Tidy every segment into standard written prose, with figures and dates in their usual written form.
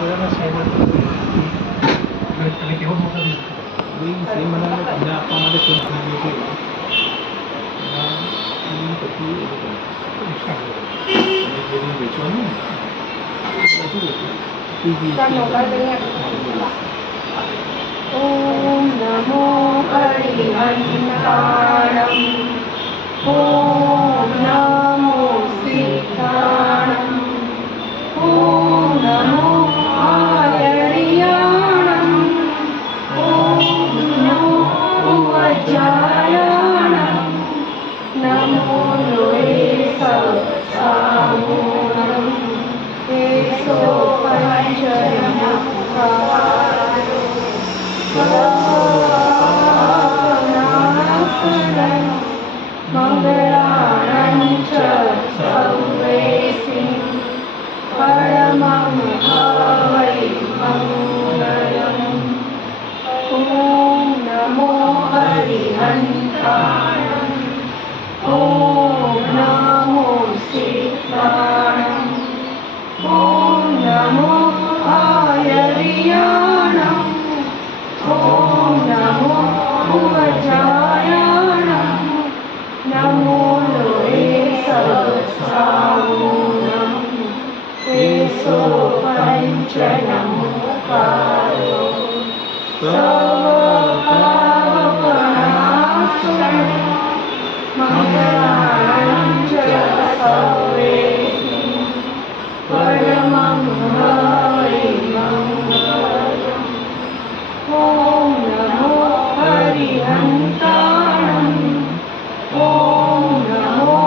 બધાના સેમ તમે કેવો મોકલ સેમ બનાવીને તમને આપવા માટે સેમ બનાવી છે પછી વેચવાનું ઓમ નમો હરિહંતાણમ ઓમ નમો સિદ્ધાણમ ઓમ નમો આયર્યાણમ ઓમ નમો વજ્રાયણમ નમો લોહે સહસ્રામૂલમ એસો પંચનમુખાય મંગળાણં ચ સર્વેષિં પરમં હવૈ મંગલम् ઓમ નમો હરિહંતાણમ ઓમ નમો સિદ્ધાણમ ઓમ નમો આયર્યાણમ ઓમ નમો વજ્રાયણમ નમો લોહે સહસ્રામૂલમ એસો પંચનમુખાય સર્વપાપનાશનં મંગળાણં ચ સર્વેષિં પરમં હવૈ મંગલम् ઓમ નમો હરિહંતાણમ ઓમ નમો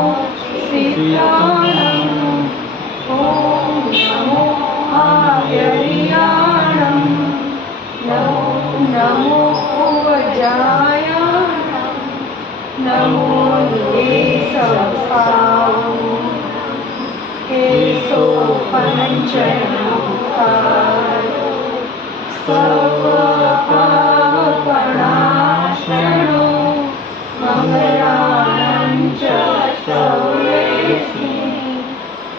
સિદ્ધાણમ ઓમ નમો આયર્યાણમ નમો વજ્રાયણમ નમો લોહે સહસ્રામૂલમ એસો પંચનમુખાય સર્વપાપનાશનો મંગળાણં ચ સર્વેષિં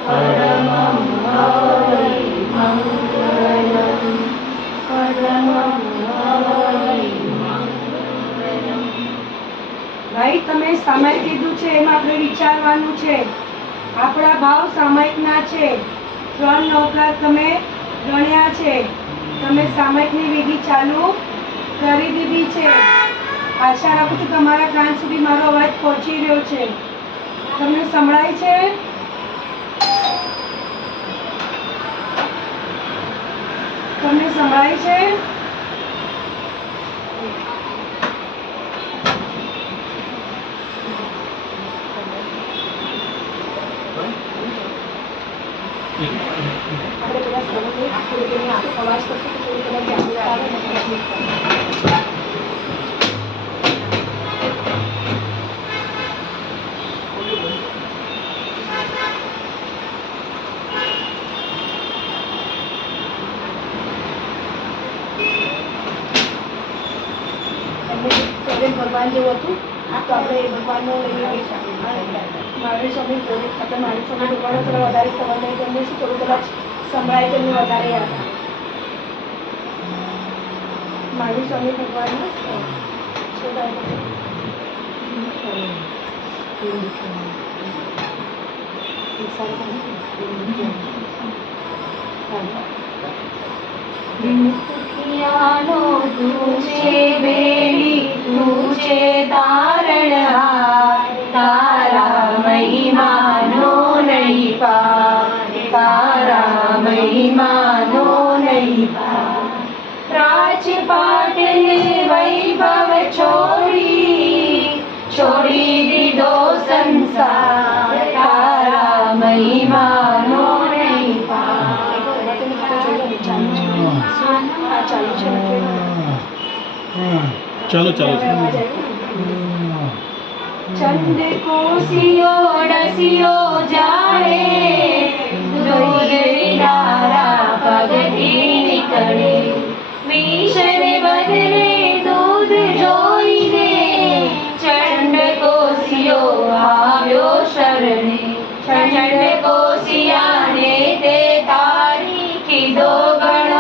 પરમં હવૈ મંગલम् પરમં હવૈ મંગલम्। ભાઈ તમે સામાયિક કીધું છે એમાં આપણે વિચારવાનું છે આપણા ભાવ સામાયિકના છે 3 નોકરા તમે ગણ્યા છે તમે સામાયિકની વિધિ ચાલુ કરી દીધી છે આશા રાખું છું તમારા કાન સુધી મારો અવાજ પહોંચી રહ્યો છે તમને સંભળાય છે તમને સંભળાય છે અવાજ ભગવાન જેવું હતું તો આપણે ભગવાનનો મહાવીર સ્વામી આપણે મહાવીર સ્વામી ભગવાનનો થોડા વધારે સંબંધ નહીં તેમને શું થોડું કદાચ સંભળાય તેમને વધારે યાદ આવે મહાવીર સ્વામી ભગવાનનો दुखियानो तुझे बेड़ी तुझे तारणहार तारा महिमानो नहीं पार तारा महिमानो नहीं पार राजपाट ने वैभव छोड़ी दीदो संसार तारा महिमानो नहीं पार ચાલો चंद को डसियो जाए दूध विदारा पगती निकले विषय बदले दूध जोईने चंड कोसियो આવ્યો શરણે ચંડ કોસિયાને તે તારી કીધો ગણ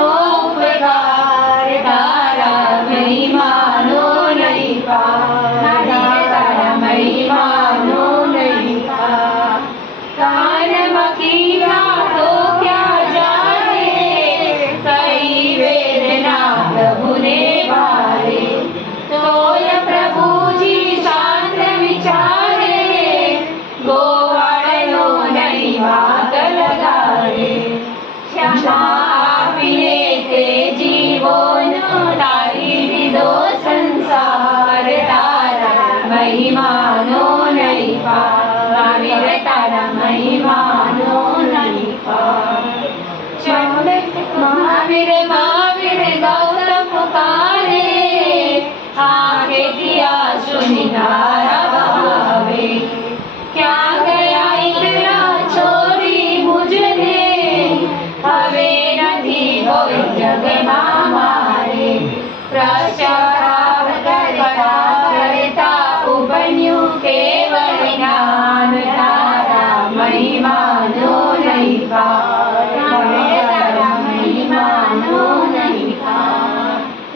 महावीर महावीर गौतम पुकारे, आंखें आंसू निहारा बहावे। क्या गया इतना छोरी मुझने, हवे नहीं कोई जग हमारे। पश्चाताप करता करता उपन्यु केवल ज्ञान तारा, महिमानो नहीं तारा महिमानो नहीं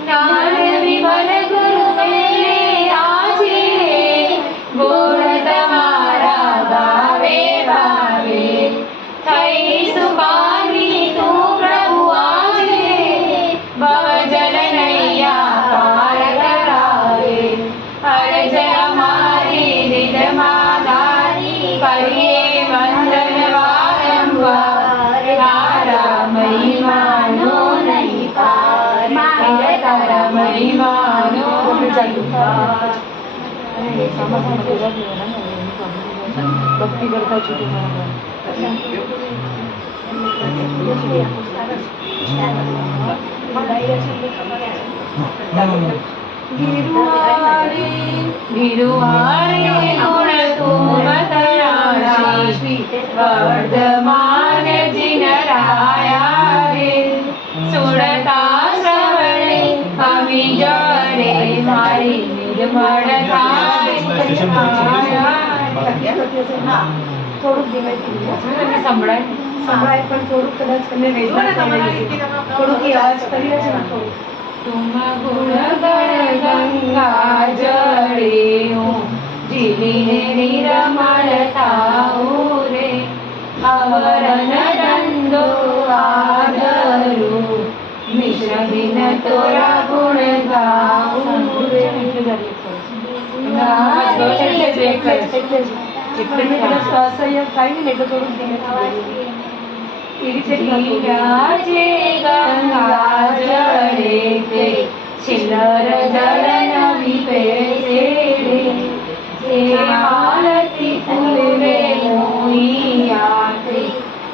ज्ञान विमल गुरु मेरे आजे, गुण तमारा गावे भावे। थई सुखानी तू प्रभु आजे, भवजल नैया पार करावे। अर्ज हमारी निज माधारी, करिए वंदन बारंबार। तारा महिमानो नहीं पार, तारा महिमानो नहीं पार। भक्ति करता छूटे गिरुवारे गुण तुम तराशी, वर्धमान जिन राया रे। सुनता श्रवणे अमी जरे, मारी निर्मळता થોડુંક ધીમે સંભળાય સંભળાય પણ થોડુંક કદાચ તમને થોડુંક એ અવાજ કરી છે ને થોડુંક तुम गुण गण गंगा जड़े हो, जिलिने निरमलता रे। अवरन दंडो आदरू, मिश्र दिन तोरा गुण गाऊ रे। અસહ્ય થાય ને એટલે થોડુંક ધીમે विराजे गंगा जड़े ते, छिलर जलन विपेसे रे। आरती फूले मोहियाते,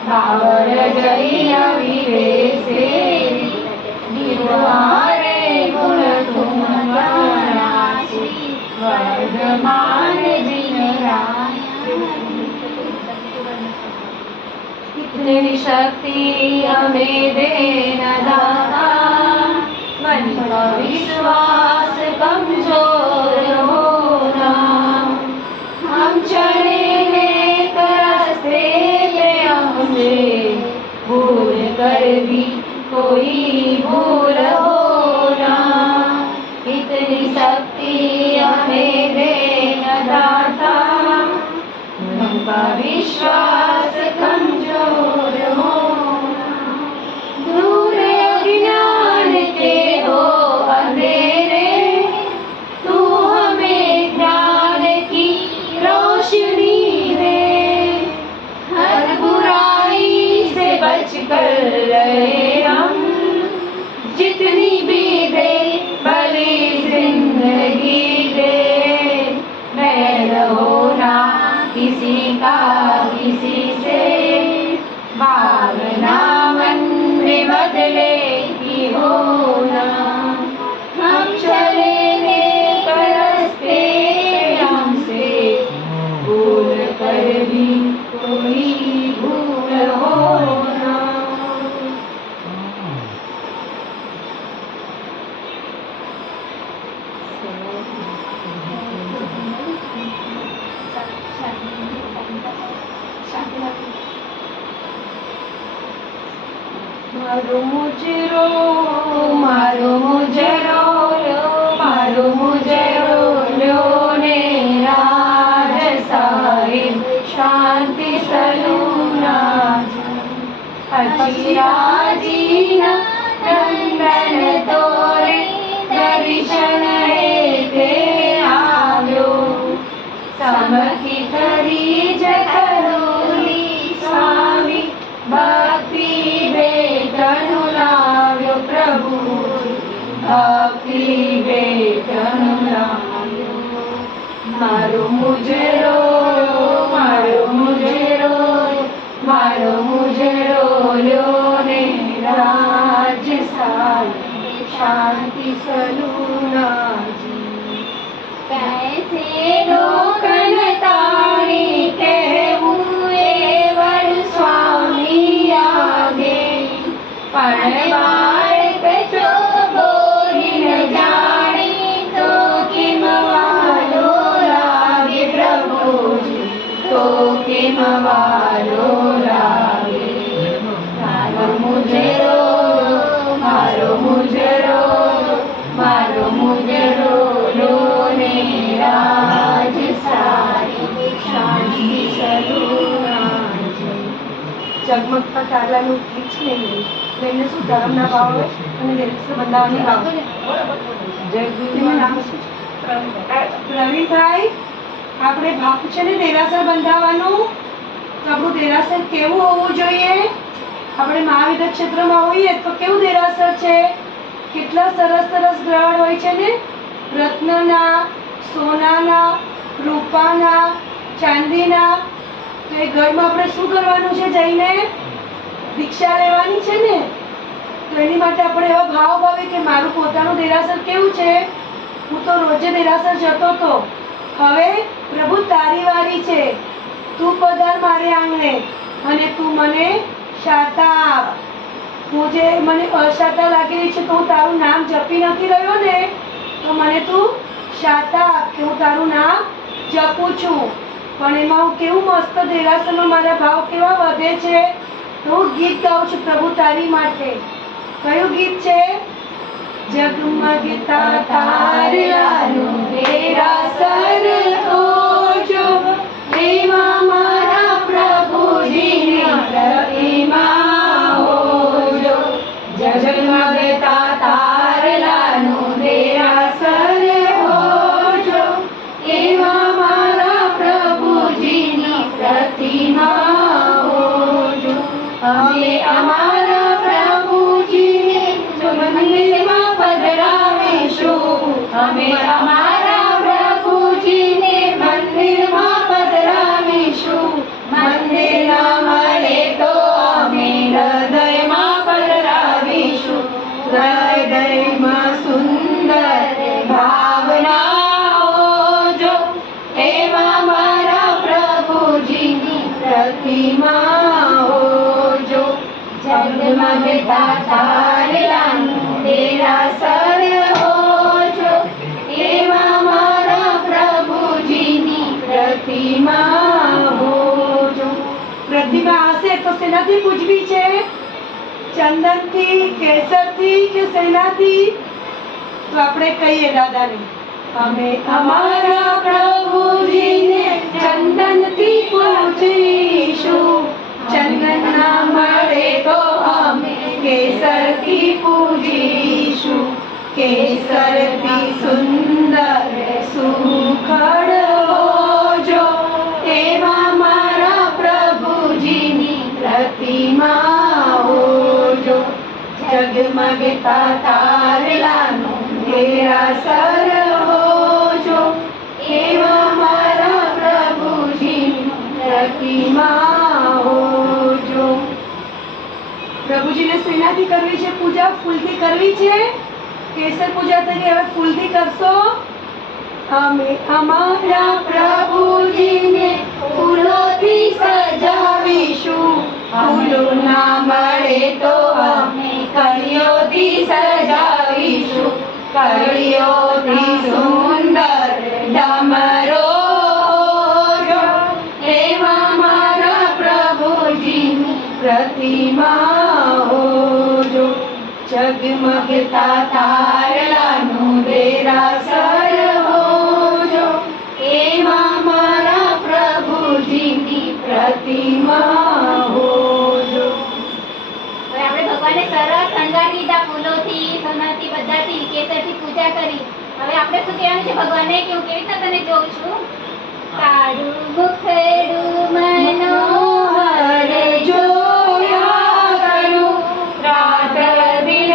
बाबर जैन विवेसे। गिरुवारे गुण तुम तराशी, वर्धमान जिन राया। इतनी शक्ति हमें देना दाता, मन का विश्वास कमजोर होना। हम चलेंगे रास्ते पे हमसे, भूल कर भी कोई भूल होना। इतनी शक्ति हमें देना दाता, मन का विश्वास कमजोर होना। दूर अज्ञान के हो अंधेरे, तू हमें ज्ञान की रोशनी दे। हर बुराई से बचकर रहे हम, जितनी भी दे भली जिंदगी दे। मैं रहो ना किसी का किसी से, भावना मन में बदले की होना। हम चलेंगे रास्ते हमसे, भूल कर भी कोई भूल होना। मारो मुजरो मारो मुजरो मारो मुजरो ने राज साहिब शांति सलूना। अचिराजीना नंदन तोरे दर्शन हेते આવ્યો। समखी करी जखरूली स्वामी, भक्ति बेटनु लाव्यो प्रभु। भक्ति बेटनु लाव्यो। मारो मुजरो मारो मुजरो मारो मुजरो ल्यो ने શાંતિ સલુનાજી कैसे रोकन तारी कहूँ एवं स्वामी आगे पण बाळक जो बोली न जाणी तो किम वालो लागे प्रभुजी तो किम वालो लागे मारो मुजरो मारो मुजरो मारो मुजरो लोने राज सारी शांति सलूनाजी જગમગતા તારલાનું ગીત છે ને એને શું ધર્મના ભાવ અને દેશના બંધાવાની ભાવ તેમાં નામ શું છે? પ્રવીણભાઈ, આપણે ભાવ છે ને દેરાસર બંધાવવાનું, તો આપણું દેરાસર કેવું હોવું જોઈએ? આપણે મહાવિદ્ય ક્ષેત્રમાં હોઈએ તો કેવું દેરાસર છે? કેટલા સરસ સરસ ગ્રહણ હોય છે ને, રત્નના, સોનાના, રૂપાના, ચાંદીના. તો એ ઘરમાં આપણે શું કરવાનું છે? જઈને દીક્ષા લેવાની છે ને. તો એની માટે આપણે એવા ભાવ ભાવે કે મારું પોતાનું દેરાસર કેવું છે. હું તો રોજે દેરાસર જતો હતો, હવે પ્રભુ તારી વારી છે, તું પધાર મારે આંગણે અને તું મને શાતા આપ. હું જે મને અશાતા લાગી રહી છે તો હું તારું નામ જપી નથી રહ્યો ને, તો મને તું શાતા આપ કે હું તારું નામ જપું છું. પણ એમાં હું કેવું મસ્ત દેરાસરમાં મારા ભાવ કેવા વધે છે. તો હું ગીત ગાઉં છું પ્રભુ તારી માટે. કયું ગીત છે? જગમગતા તારલાનું દેરાસર હોજો, એમાં મારા પ્રભુજીની પ્રતિમા હોજો. જગમગતા તારલાનું દેરાસર હોજો, એમાં મારા પ્રભુજીની પ્રતિમા હોજો. અમે અમારા પ્રભુજીને મંદિરમાં પધરાવીશું, અમે અમારા પ્રભુજીને મંદિરમાં પધરાવીશું. મંદિર ન મળે તો અમે હૃદયમાં પધરાવીશું. હૃદયમાં સુંદર ભાવના હોજો, એમાં મારા પ્રભુજીની પ્રતિમા હોજો. જગમગતા તારલાનું દેરાસર હોજો, એમાં મારા પ્રભુજીની પ્રતિમા હોજો. પ્રતિમા હશે તો શેનાથી પૂજવી છે? ચંદનથી, કેસરથી કે શેનાથી? તો આપણે કહીએ દાદાને, અમે અમારા પ્રભુજીને ચંદનથી પૂજીશું. ચંદન ના મળે તો અમે કેસરથી પૂજીશું. કેસરથી સુંદર સુખડ હોજો, એમાં મારા પ્રભુજીની પ્રતિમા હોજો. જગમગતા તારલાનું દેરાસર હોજો, એમાં મારા પ્રભુજીની પ્રતિમા હોજો. પ્રભુજીને શેનાથી કરવી છે પૂજા? ફૂલથી કરવી છે. કેસર પૂજા તરીકે હવે ફૂલથી કરશો. અમે અમારા પ્રભુજીને ફૂલોથી સજાવીશું. ફૂલો ના મળે તો અમે કળીઓથી સજાવીશું. કળીઓથી સુંદર ડમરો હોજો, એમાં મારા પ્રભુજીની પ્રતિમા હોજો. જગમગતા તારલાનું દેરાસર હોજો, એમાં મારા પ્રભુજીની પ્રતિમા હોજો. હવે આપણે ભગવાનને સરસ શણગારી દીધા ફૂલોથી, સોનાથી, બધાથી, કેસરથી પૂજા કરી. હવે આપણે શું કહેવાનું છે ભગવાનને કે હું કેવી રીતના તને જોઉં છું? તારું મુખડું મનોહર જોયા કરું, રાત દિન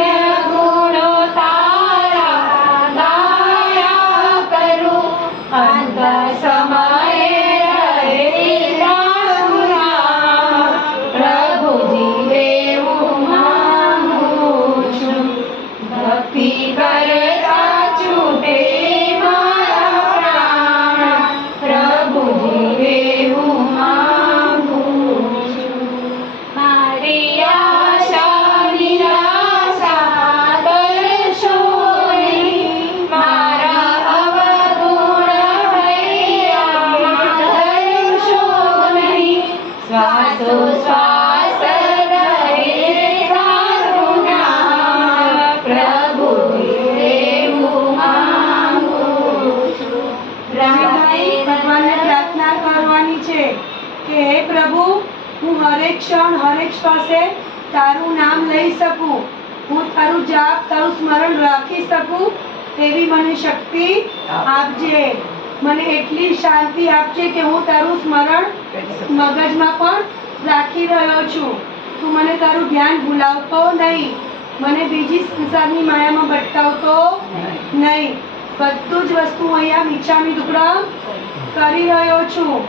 ગુણો તારા ગાયા કરું. અંત સમયે રહેલા સુના પ્રભુજી દેવું માંગુ છું. ભક્તિ હું હરેક ક્ષણ હરેક શ્વાસે તારું નામ લઈ શકું, હું તારું જાપ તારું સ્મરણ રાખી શકું એવી મને શક્તિ આપજે. મને એટલી શાંતિ આપજે કે હું તારું સ્મરણ મગજમાં પણ રાખી રહ્યો છું. તું મને તારું ધ્યાન ભૂલાવતો નહીં, મને બીજી સંસારની માયામાં ભટકાવતો નહીં. બધું જ વસ્તુ અહીંયા મિચ્છામી દુક્કડમ કરી રહ્યો છું.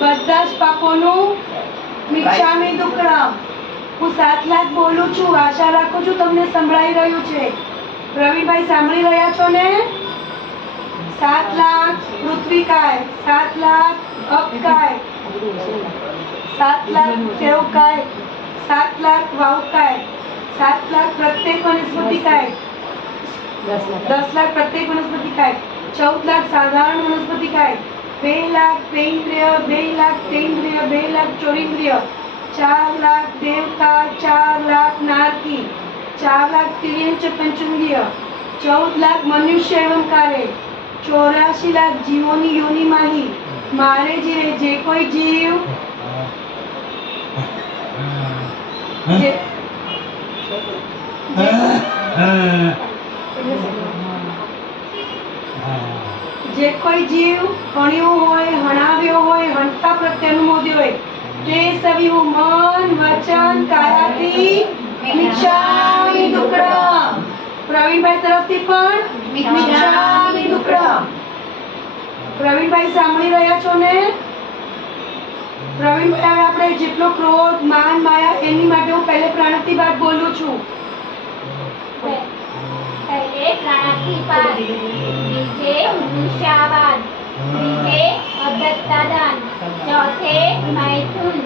બધા જ પાપોનું મિચ્છામી દુક્કડમ. હું 7 લાખ બોલું છું. આશા રાખું છું તમને સંભળાઈ રહ્યું છે. પ્રવીણભાઈ સાંભળી રહ્યા છો ને? 7 લાખ પૃથ્વીકાય, 7 લાખ અપકાય, 7 લાખ દેવકાય, 7 લાખ વાવકાય, 7 લાખ પ્રત્યેક વનસ્પતિકાય, 10 લાખ પ્રત્યેક વનસ્પતિકાય, 14 લાખ સાધારણ વનસ્પતિકાય, 2 લાખ પેન્દ્રિય, 2 લાખ તેન્દ્રિય, 2 લાખ ચોરીન્દ્રિય, 4 લાખ દેવતા, 4 લાખ નારકી, 4 લાખ તિર્યંચ પંચેન્દ્રિય, 14 લાખ મનુષ્ય એવં કારે, 84 લાખ જીવોની યોનિમાં ही મારે જીવે જે કોઈ જીવ જે- જે કોઈ જીવ હણ્યો હોય, હણાવ્યો હોય, હંતા પ્રત્યે અનુમોદ્યો હોય તે સવી હું મન વચન કાયાથી મિચ્છામિ દુક્કડમ. પ્રવીણભાઈ તરફથી પણ મિચ્છામિ દુક્કડમ. પ્રવીણભાઈ સાંભળી રહ્યા છો ને? પ્રવીણભાઈ, હવે આપણે જેટલો ક્રોધ માન માયા એની માટે હું પહેલે પ્રાણાતી વાત બોલું છું. पहले प्राणातिपात, बीजे मनुष्यावाद, तीजे अदत्तादान, चौथे मैथुन,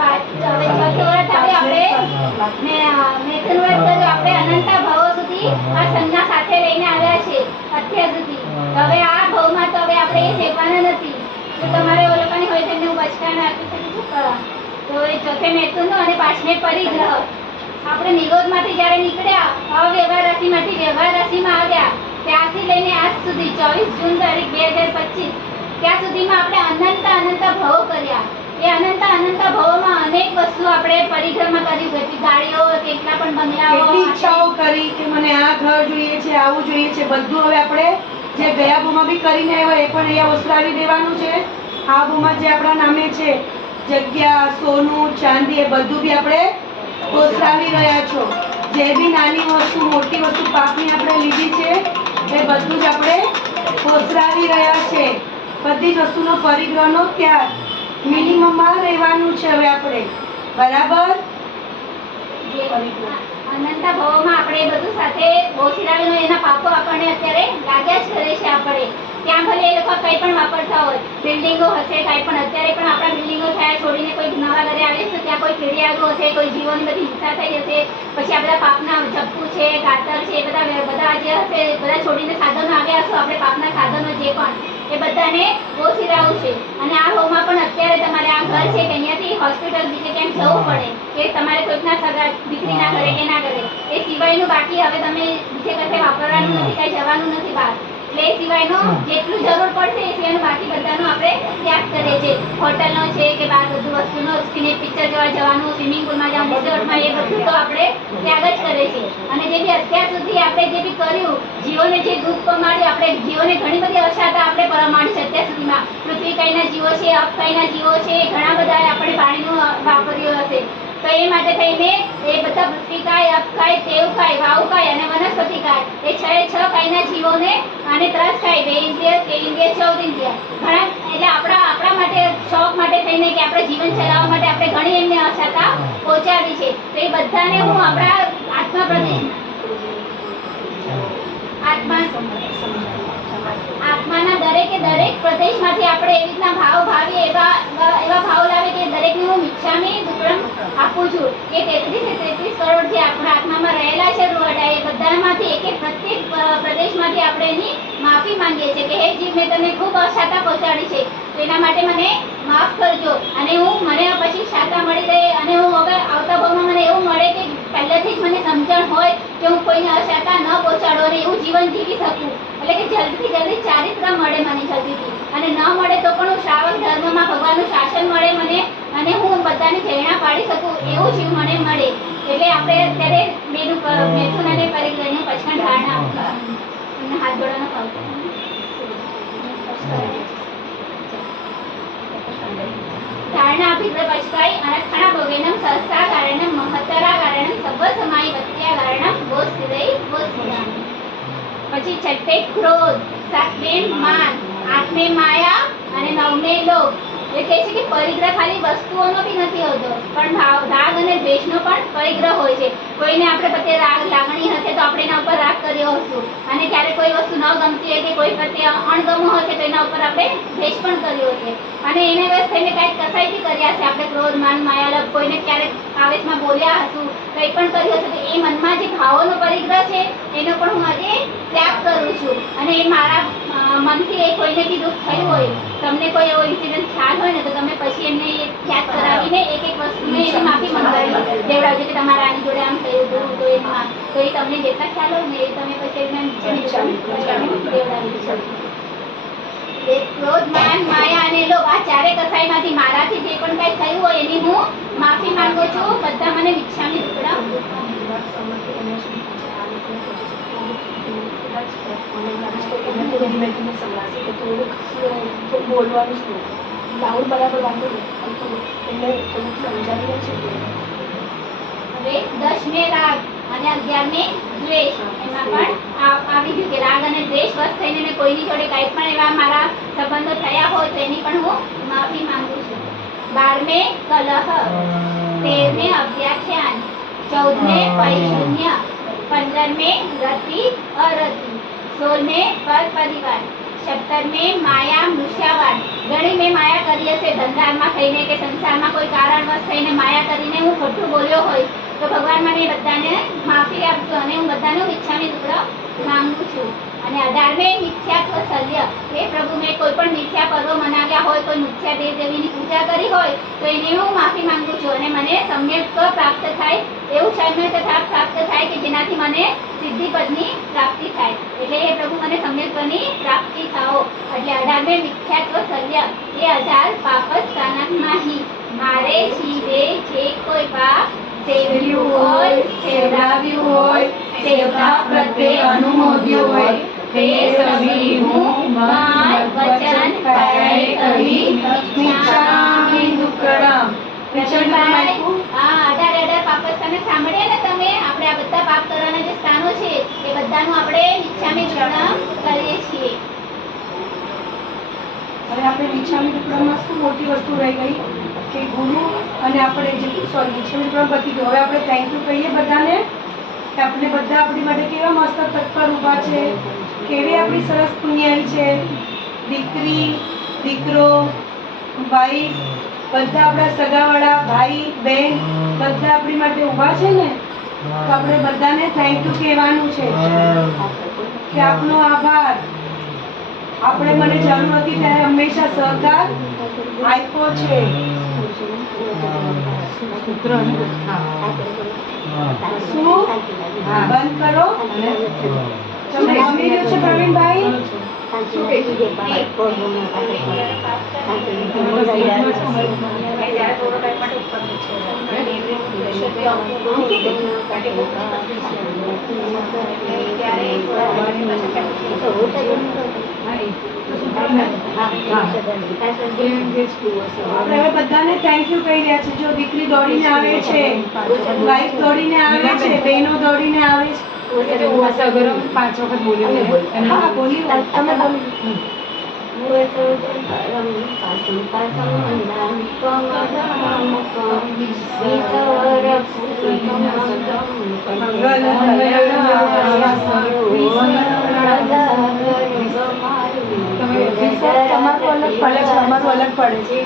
હવે ચોથું વ્રત આપણે મેથુન વ્રત કર્યું. આપણે અનંતા ભાવો સુધી આ સંજ્ઞા સાથે લઈને આવ્યા છે અત્યાર સુધી. હવે આ ભાવમાં તો હવે આપણે એ સેવવાના નથી. જો તમારે એ લોકોની હોય તેમને હું બચકાને આપી શકું છું કરવા. તો એ ચોથે મેથુનનો અને પાંચમે પરિગ્રહ. આપણે નિરોધમાંથી જ્યારે નીકળ્યા, અવ્યવહાર રાશિમાંથી વ્યવહાર રાશિમાં આવ્યા, ત્યાંથી લઈને આજ સુધી 24 જૂન તારીખ 2025 ત્યાં સુધીમાં આપણે અનંત ભાવો કર્યા. એ અનંત ભાવોમાં અનેક વસ્તુ આપણે પરિક્રમા કરી. કેટલી ગાડીઓ, કેટલા પણ બંગલાઓ, કેટલી ઈચ્છાઓ કરી કે મને આ ઘર જોઈએ છે, આવું જોઈએ છે. બધું હવે આપણે જે ગયા ભૂમાં બી કરીને આવ્યા એ પણ અહીંયા ઓસરાવી દેવાનું છે. આ ભૂમાં જે આપણા નામે છે જગ્યા, સોનું, ચાંદી, એ બધું બી આપણે ઓસરાવી રહ્યા છો. જે બી નાની વસ્તુ મોટી વસ્તુ પાકની આપણે લીધી છે એ બધું જ આપણે ઓસરાવી રહ્યા છે. બધી જ વસ્તુનો પરિગ્રહનો ત્યાગ મિનિમમમાં રહેવાનું છે હવે આપણે. બરાબર? અનંત ભાવોમાં આપણે એ બધું સાથે ઓસરાવીને એના પાપો આપણને અત્યારે લાગ્યા જ કરે છે. આપણે ત્યાં ભલે એ લોકો કંઈ પણ વાપરતા હોય, બિલ્ડિંગો હશે, કાંઈ પણ અત્યારે પણ આપણા બિલ્ડિંગો થયા છોડીને કોઈ નવા ઘરે આવે છે ત્યાં કોઈ કીડિયાળું હશે, કોઈ જીવોની બધી હિંસા થઈ હશે, પછી આ બધા પાપના ચપ્પુ છે, કાતર છે, બધા જે હશે બધા છોડીને સાધનો આવ્યા હશે. આપણે પાપના સાધનો જે પણ એ બધાને ઓસરાવું છે. અને આ ભાવમાં પણ અત્યારે તમારે આ ઘર છે કે અહીંયાથી હોસ્પિટલ બીજે ક્યાંક જવું પડે કે તમારે કોઈકના સગા દીકરીના ઘરે કે ના ઘરે, એ સિવાયનું બાકી હવે તમે બીજે કશે વાપરવાનું નથી, કાંઈ જવાનું નથી બહાર. એટલે એ સિવાયનું જેટલું જરૂર પડશે એ સિવાયનું બાકી બધાનો આપણે ત્યાગ કરીએ છીએ. હોટલનો છે કે બહાર બધું વસ્તુનો પિક્ચર જોવા જવાનું, સ્વિમિંગ પુલમાં જવાનું, રિસોર્ટમાં, એ બધું તો આપણે ત્યાગ જ કરીએ છીએ. અને જે બી અત્યાર સુધી આપણે જે બી કર્યું, જીવોને જે દુઃખ પમાડ્યું, આપણે જીવોને ઘણી બધી અશાતા આપણે પરમાડી છે અત્યાર સુધીમાં. પૃથ્વી કાયના જીવો છે, અપ કાયના જીવો છે, ઘણા બધા આપણે પાણીનું વાપર્યું હશે. તો એ માટે થઈને એ બધા પૃથ્વીકાય, અપકાય, દેવકાય, વાવકાય અને વનસ્પતિકાય, એ 6 કાયના જીવોને અને ત્રસકાય, 2 ઇન્દ્રિય, 3 ઇન્દ્રિય, 14 ઇન્દ્રિય ઘણા, એટલે આપણા માટે શોખ માટે થઈને કે આપણે જીવન ચલાવવા માટે આપણે ઘણી એમને અશાતા પહોંચાડી છે. તો એ બધાને હું આપણા આત્માના દરેક પ્રદેશમાંથી આપણે એવી રીતના ભાવી એવા ભાવ લાવે કે દરેકને હું મિચ્છામી દુક્કડમ આપું છું. એ 33 કરોડ જે આપણા આત્મામાં રહેલા છે રૂવાડા, એ બધામાંથી પ્રત્યેક પ્રદેશમાંથી આપણે એની માફી માંગીએ છીએ કે હે જીવ, મેં તને ખૂબ અશાતા પહોંચાડી છે, તો એના માટે મને માફ કરજો. અને મને પછી શાતા મળી રહે અને હું હવે આવતા ભાવમાં મને એવું મળે કે પહેલેથી જ મને સમજણ હોય કે હું કોઈને અશાતા ન પહોંચાડો અને એવું જીવન જીવી શકું. એટલે કે જલ્દી ચારિત્ર મળે મને જલ્દીથી, અને ન મળે તો પણ હું શ્રાવક ધર્મમાં ભગવાનનું શાસન મળે મને, અને હું બધાને પ્રેરણા પાડી શકું એવું જીવ મને મળે. એટલે આપણે અત્યારે મેથુન અને પરિગ્રહનું પચકણ ધારણા તમને હાથ જોડવાનો ભાવ ધારણા ભીત્ર પચકાઈ અનક્ષણા ભોગેનમ સહસ્રા કારણમ મહત્તરા કારણમ સર્વ સમાય વત્યા કારણમ ગોસ્થિરૈ ગોસ્થિરામિ. પછી છઠ્ઠે ક્રોધ, સાતમે માન, આઠમે માયા અને નવમે લોભ. એ કહે છે કે પરિગ્રહ ખાલી વસ્તુઓનો બી નથી હોતો, પણ રાગ અને દ્વેષનો પણ પરિગ્રહ હોય છે. કોઈને આપણે પ્રત્યે રાગ લાગણી હશે તો આપણે એના ઉપર રાગ કર્યો હશું, અને ક્યારે કોઈ વસ્તુ ન ગમતી હોય કે કોઈ પ્રત્યે અણગમો હશે તો એના ઉપર આપણે દ્વેષ પણ કર્યો હશે, અને એને વશ થઈને કાંઈક કસાઈથી કર્યા હશે આપણે ક્રોધ માન માયા લોભ. કોઈને ક્યારેક આવેશમાં બોલ્યા હશું, કંઈ પણ કર્યું હશે તો એ મનમાં જે ભાવોનો પરિગ્રહ છે એનો પણ હું આજે ત્યાગ કરું છું. અને એ મારા મનથી એ કોઈને બી દુઃખ થયું હોય, તમને કોઈ એવો ઇન્સિડન્ટ ખ્યાલ હોય ને તો તમે પછી એમને યાદ કરાવીને એક એક વસ્તુને એની માફી મંગાવી દેવડાવજો કે તમારા આની જોડે આમ થયું હતું તો એમાં તો એ તમને જેટલા ખ્યાલ હોય ને એ તમે પછી એમને દેવડાવી શકો. ક્રોધ માન માયા અને લોભ આ ચારે કસાઈમાંથી મારાથી જે પણ કાંઈ થયું હોય એની હું માફી માંગુ છું. બધા મને વિક્ષામી દુકડા બોલવાનું શું લાઉડ બરાબર વાંધો નહીં, એટલે થોડુંક સમજાવીએ છીએ. હવે 10મે રાગ અને 11મે દ્વેષ. એમાં પણ આવી ગયું કે રાગ અને દ્વેષ વશ થઈને મેં કોઈની જોડે કંઈ પણ એવા મારા સંબંધો થયા હોય તો એની પણ હું માફી માંગુ છું. 12મે કલહ, 13મે અવ્યાખ્યાન, 14મે પરિશૂન્ય, 15મે રતિ અરતિ, 16મે પર પરિવાર, 17મે માયા મૃષ્યાવાદ. ઘણી મેં માયા કરી હશે ધંધામાં થઈને કે સંસારમાં કોઈ કારણવશ થઈને માયા કરીને હું ખોટું બોલ્યો હોય તો ભગવાન મને બધાને માફી આપજો અને હું બધાનો ઈચ્છાની ટુકડો માંગુ છું. અને 18મે મિથ્યાત્વ શલ્ય. એ પ્રભુ મેં કોઈ પણ મિથ્યા પર્વ મનાવ્યા હોય, કોઈ મિથ્યા દેવ દેવીની પૂજા કરી હોય તો એને હું માફી માંગુ છું, અને મને સમ્યક પ્રાપ્ત થાય એવું સમ્યક પ્રાપ્ત થાય કે જેનાથી મને સિદ્ધિપદની પ્રાપ્તિ થાય. એટલે એ પ્રભુ મને સમ્યકની પ્રાપ્તિ થાઓ. એટલે 18મે મિથ્યાત્વ શલ્ય. એ 18 પાપ સ્નાનકમાંહી. મારે શિવે જે કોઈ પાપ સેવ્યું હોય, સેવડાવ્યું હોય, સેવતા પ્રત્યે અનુમોદ્યું હોય તે સભી હું મન વચન કાય કરી મિચ્છામિ દુક્કડમ. આ 18 પાપ સ્થાનક સાંભળ્યા ને તમે? આપણે આ બધા પાપ કરવાના જે સ્થાનો છે એ બધાનું આપણે મિચ્છામિ દુક્કડમ કરીએ છીએ. હવે આપણે મિચ્છામિ દુક્કડમમાં શું મોટી વસ્તુ રહી ગઈ કે ગુરુ અને આપણે જે મિચ્છામિ દુક્કડમ પતી ગયો. હવે આપણે થેન્ક યુ કહીએ બધાને કે આપણે બધા આપણી માટે કેવા મસ્ત તત્પર ઊભા છે, કેવી આપણી સરસ પુણ્યાઈ છે. દીકરી દીકરો ભાઈ બધા આપણા સગાવાળા ભાઈ બહેન બધા આપણી માટે ઊભા છે ને, તો આપણે બધાને થેન્ક યુ કહેવાનું છે કે આપનો આભાર. આપણે મને જરૂર હતી ત્યારે હંમેશા સહકાર આપ્યો છે. શું બંધ કરો? તમે ગમી રહ્યું છે પ્રવીણભાઈ? આપણે હવે બધાને થેન્ક યુ કહી રહ્યા છે. જો દીકરી દોડીને આવે છે, વાઈફ દોડીને આવે છે, બહેનો દોડીને આવે છે. 5 વખત બોલ્યો. હા બોલી તમે બોલી. તમારું અલગ પડે છે, અમારું અલગ પડે છે.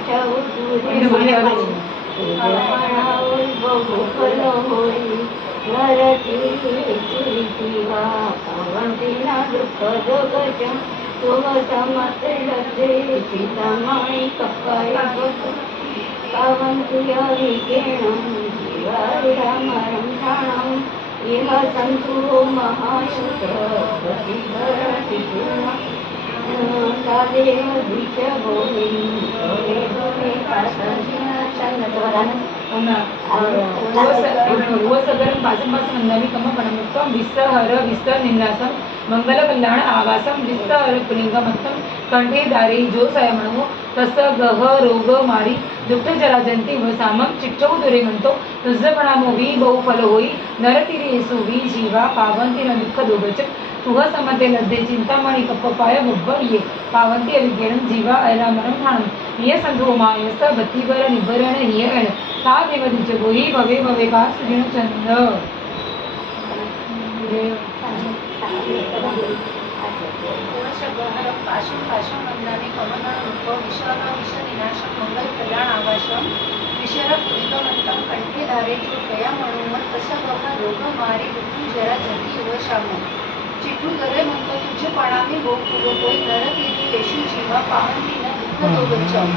સગરમ પાસમ પાસમ અંદામી કમ પણમુક્તમ વિસ્સહર વિસ્સર નિંદાસમ મંગલ કલ્યાણ આવાસમ વિસ્સહર પુલિંગમત્તમ કંઠે દારે જો સયમણવો તસ ગહ રોગ મારી દુઃખ જરાજંતી વસામમ ચિઠ્ઠૌ દુરે મંતો તુઝ્જપણામો વી બહુ ફલ હોઈ નરતિરેસુ વી જીવા પાવંતી ન દુઃખ દોગચ તુહ સમતે લદ્ધે ચિંતામણી કપ્પાય બુભ્ભયે પાવંતી અવિજ્ઞાનમ જીવા અયલામરમ ઠાણમ હિય સંધો માયસ ભક્તિવર નિભરણ હિય અણ તા દેવ દિજગો હિ ભવે ભવે ભાસ ऋण ચંદ પાશમ પાશમ વંદામી કમનણ રૂપ વિશ્વના વિશ્વ વિનાશમ મંગલ કલ્યાણ આવાશમ વિશરફ પુલિકમંતમ કંઠે ધારે જો કયા મણુમત તસગહ રોગ મારી મૃત્યુ જરા જતી યુવશામો ચિઠ્ઠું દરે મંતો તુજ પણામી બહુ ફૂલો કોઈ નર તીરી યેશુ જીવા પાવંતી ન દુઃખ દોગચ્છમ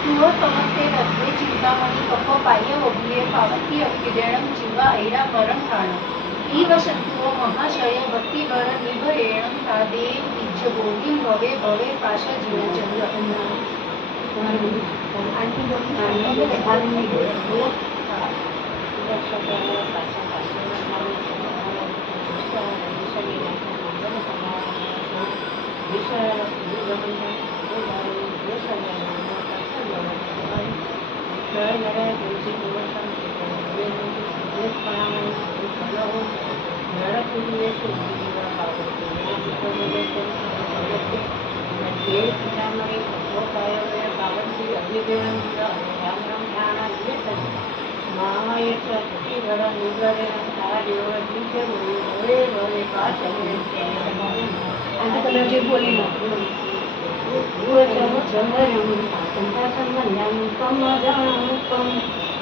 તુહ સમસ્તે રત્વે ચિંતામણી કપ પાય વભ્યે પાવંતી અવિજ્ઞાનમ જીવા ઐરા મરમ ઠાણમ ઈવ શંતુઓ મહાશય ભક્તિવર નિભરેણમ તાદેવ નિજ્જ ભોગિમ ભવે ભવે પાશ જીવ ચંદ્ર તમે જે બોલી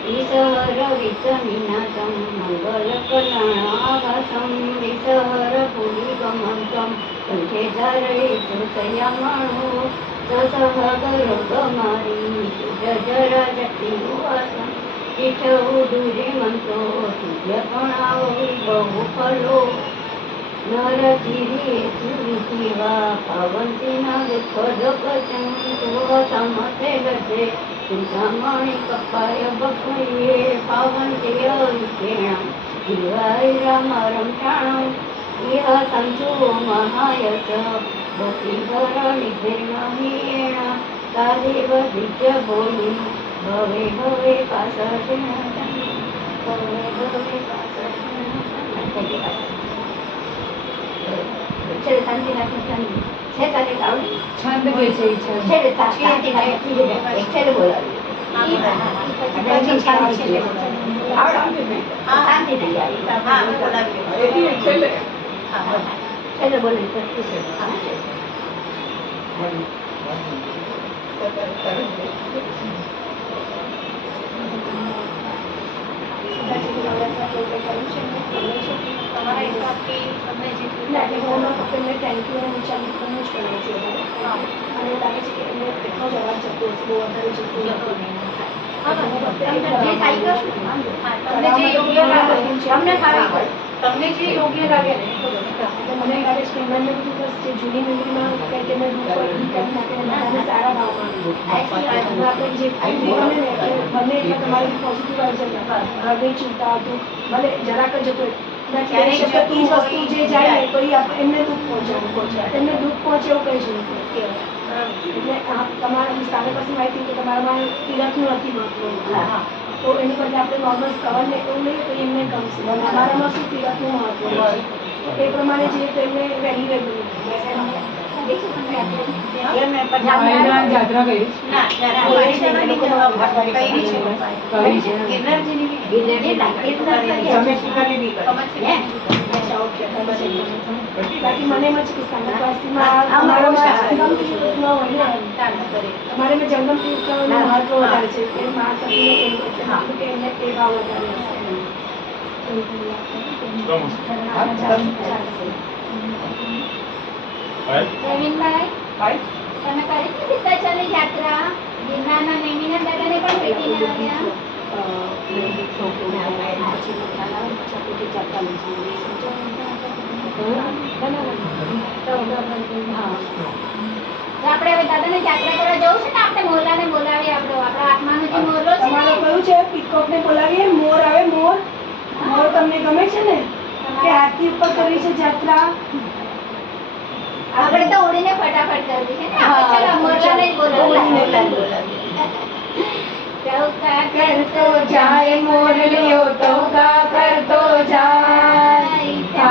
ઈશ્વર વિચનિનાથમ મંગલ કલ્યાણાવાસમ ઈશ્વર પુલિકમંતમ કંઠે ધારે ચુસયામણો સસહગરોગ મારી જરા જતી વાસમ ચિઠ્ઠૌ દુરે મંતો તુજ્ય પણાવો બહુ ફલો નર ધીરે સુરીવા પાવંતી ના દુઃખ દોગચમ તુહ સમતે લજે ચિંતામણી કપાય બખયે પાવંતી અવિજ્ઞાનમ જીવાય રામ ઠાણમ ઇહ સંતો મહાયસ ભક્તિવર નિભેણ હિયેણ તાદેવ દિજ્ય બોલી ભવે ભવે પાસર્ષણ ભવે ભવે પાસર્ષણ છે શાંતિ રાખી શાંતિ છે તારે આવડી છંદ કે છે છે શાંતિ રાખી છે બોલાવી શાંતિ નહીં છેલ્લે બોલી તમારા હિસાબથી તમને જેટલું લાગે હું ફક્ત એમને થેન્ક યુ અને વિચારનું જ કરું છું અને લાગે છે કે એમને એટલો જવાબ જતો હશે બહુ વધારે જતો નથી તમને જે યોગ્ય લાગે તમને જે યોગ્ય લાગે ને મને લાગે છે કે એમને બધું બસ જે જૂની મેમરીમાં કંઈક એમને દુઃખ હોય એ કંઈક નાખીને બધાને સારા ભાવમાં આપણે જે બને ને બને એટલે તમારી પોઝિટિવ આવી જાય હૃદય ચિંતા દુઃખ ભલે જરાક જ જતો ક્યારેક એ વસ્તુ જે જાય ને તો એ એમને દુઃખ પહોંચે એમને દુઃખ પહોંચે એવું કંઈ જ નથી એટલે તમારા સામે પાસે માહિતી કે તમારામાં તિલકનું નથી મળતું તો એની બદલે આપણે નોર્મલ કવરને એવું લઈએ તો એમને ગમશે અમારામાં શું તિલકનું મહત્વ છે તો એ પ્રમાણે જઈએ તો એમને વેલ્યુએબલ જાત્રા કરી બાકી મને એમ જ કે અમારે જંગમ તીર્થનું મહત્વ વધારે છે એ મહાસતીને કે એમને એ ભાવ વધારે પ્રવીણભાઈ તમે કરી હતી સીતાચલની યાત્રા ગિરનારના નેમિના દાદાને પણ ભેટીને આવ્યા તો આપણે હવે દાદાને યાત્રા કરવા જવું છે ને, આપણે મોરલાને બોલાવીએ, આપણા આત્માનો જે મોરલો છે તમારે ને, કયું છે પીકોકને બોલાવીએ? મોર આવે, મોર મોર તમને ગમે છે ને કે હાથી ઉપર કરવી છે યાત્રા? આપણે તો ઉડીને ફટાફટ કરવી છે ને, આપણે ચાલો મોરલાને જ બોલાવીએ. ટહુકા કરતો જાય મોરલીઓ ટહુકા કરતો જાય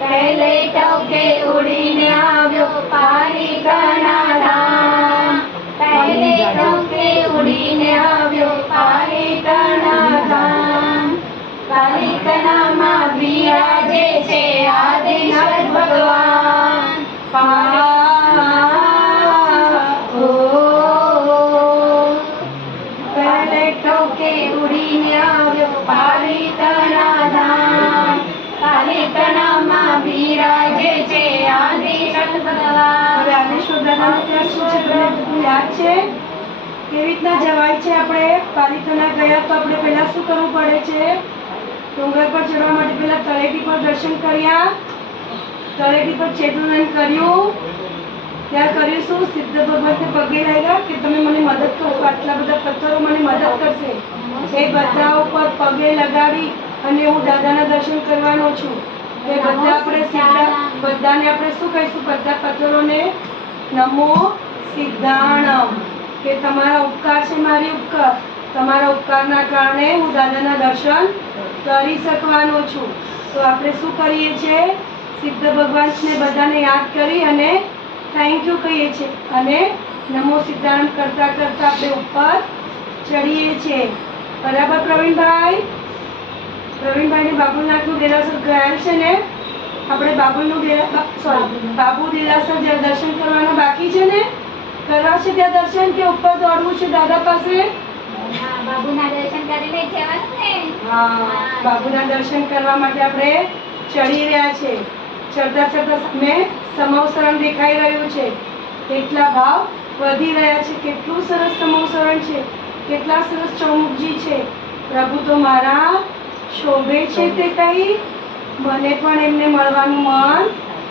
પહેલે ટહુકે ઉડીને આવ્યો પાલિકાના ધામ, પહેલે ટહુકે ઉડીને આવ્યો પાલિકાના ધામ, પાલિકાનામાં બિરાજે છે આદિનાથ ભગવાન. પહેલે ટોકે ઉડીને આવ્યો પાલિતાણા ધામ, પાલિતાણામાં બિરાજે છે આદિનાથ ભગવાન. હવે આદેશ્વર દાદાનું ત્યાં શું છે તમને બધું યાદ છે? કેવી રીતના જવાય છે? આપણે પાલિતાણા ગયા તો આપણે પહેલા શું કરવું પડે છે? ડુંગર પર ચડવા માટે પહેલા તળેટી પર દર્શન કર્યા, તળેટી પર ચેતુનંદ કર્યું, ત્યાં કર્યું શું? સિદ્ધ ભગવતને પગે લાગ્યા કે તમે મને મદદ કરો, આટલા બધા પથ્થરો મને મદદ કરશે. એ બધા ઉપર પગે લગાડી અને હું દાદાના દર્શન કરવાનો છું. એ બધા આપણે બધાને આપણે શું કહીશું? બધા પથ્થરોને નમો સિદ્ધાણમ, કે તમારા ઉપકાર છે મારી ઉપકાર, તમારા ઉપકારના કારણે હું દાદાના દર્શન કરી શકવાનો છું. તો આપણે શું કરીએ છીએ? સિદ્ધ ભગવાનને બધાને યાદ કરી અને થેન્ક યુ કહીએ છીએ અને નમો સિદ્ધાંત કરતા કરતા આપણે ઉપર ચડીએ છીએ. બરાબર પ્રવીણભાઈ? પ્રવીણભાઈને બાબુનાથનું દેરાસર ગયેલ છે ને? આપણે બાબુ દેરાસર જ્યાં દર્શન કરવાના બાકી છે ને, કરવા છે ત્યાં દર્શન કે ઉપર દોડવું છે દાદા પાસે? બાબુના દર્શન કરીને જવાનું ને. હા, બાબુના દર્શન કરવા માટે આપણે ચડી રહ્યા છે. ચડતા ચડતા સામે સમવસરણ દેખાઈ રહ્યું છે. કેટલા ભાવ વધી રહ્યા છે. કેટલું સરસ સમવસરણ છે, કેટલા સરસ ચૌમુખજી છે. પ્રભુ તો મારા શોભે છે તે કઈ, મને પણ એમને મળવાનું મન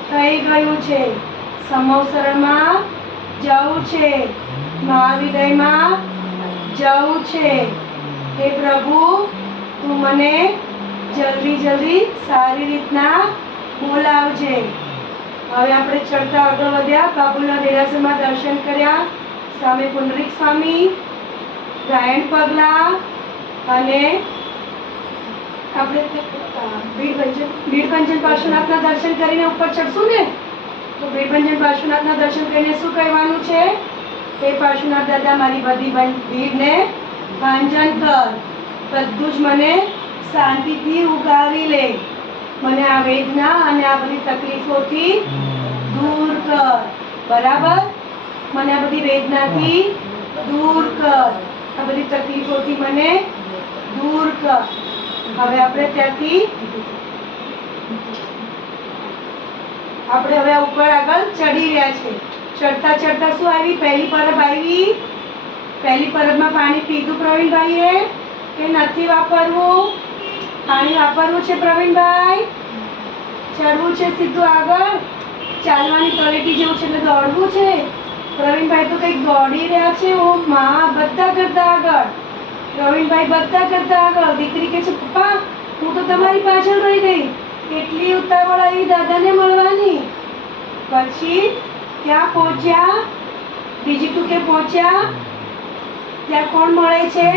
થઈ ગયું છે. સમવસરણમાં જવું છે, મહાવિદયમાં જવું છે. હે પ્રભુ, તું મને જલ્દી જલ્દી સારી રીતના બોલાવજે. હવે આપણે ચડતા આગળ વધ્યા, બાબુના દેરાસરમાં દર્શન કર્યા. સામે પુંડરીક સ્વામી, ગાયણ પગલા અને આપણે ભીડભંજન પાર્શ્વનાથના દર્શન કરીને ઉપર ચડશું ને, તો ભીડભંજન પાર્શ્વનાથના દર્શન કરીને શું કહેવાનું છે? હે પાર્શ્વનાથ દાદા, મારી બધી ભીડને ભાંજન કર, બધું જ મને શાંતિથી ઉગારી લે, મને આ વેદના અને આ બધી તકલીફોથી દૂર કર. બરાબર? મને આ બધી વેદનાથી દૂર કર, આ બધી તકલીફોથી મને દૂર કર. હવે આપણે ત્યાંથી હવે ઉપર આગળ ચડી રહ્યા છે. ચડતા ચડતા શું આવી? પહેલી પરબ આવી. પહેલી પરબમાં પાણી પીધું પ્રવીણભાઈએ કે નથી વાપરવું? પાણી વાપરવું છે પ્રવીણભાઈ. ચડવું છે સીધું આગળ, ચાલવાની તળેટી જેવું છે એટલે દોડવું છે. પ્રવીણભાઈ તો કંઈક દોડી રહ્યા છે. ઓ માં, બધા કરતા આગળ. પ્રવીણભાઈ બધા કરતા આગળ. દીકરી કે છે પપ્પા, હું તો તમારી પાછળ રહી ગઈ. કેટલી ઉતાવળ આવી દાદાને મળવાની. પછી ત્યાં પહોંચ્યા, બીજી ટૂંકે પહોંચ્યા. ત્યાં કોણ મળે છે?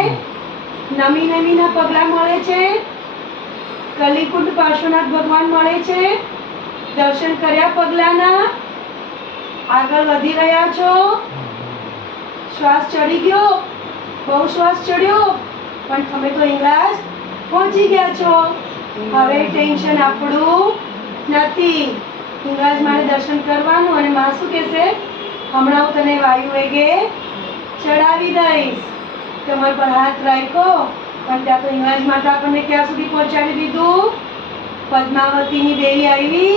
નમીના પગલા મળે છે. કલિકુંડ પાર્શ્વનાથ ભગવાન મળે છે. દર્શન કર્યા પગલાના, આગળ વધી રહ્યા છો. શ્વાસ ચડી ગયો, બહુ શ્વાસ ચડ્યો, પણ તમે તો હિંગળાજ પહોંચી ગયા છો. હવે ટેન્શન આપણું નથી. હિંગળાજ મારે દર્શન કરવાનું અને માં શું કહેશે? હમણાં હું તને વાયુ વેગે ચડાવી દઈશ. કમર પર હાથ રાખ્યો, પણ ત્યાં તો હિંગળાજ માતા આપણને ક્યાં સુધી પહોંચાડી દીધું? પદ્માવતીની દેવી આવી.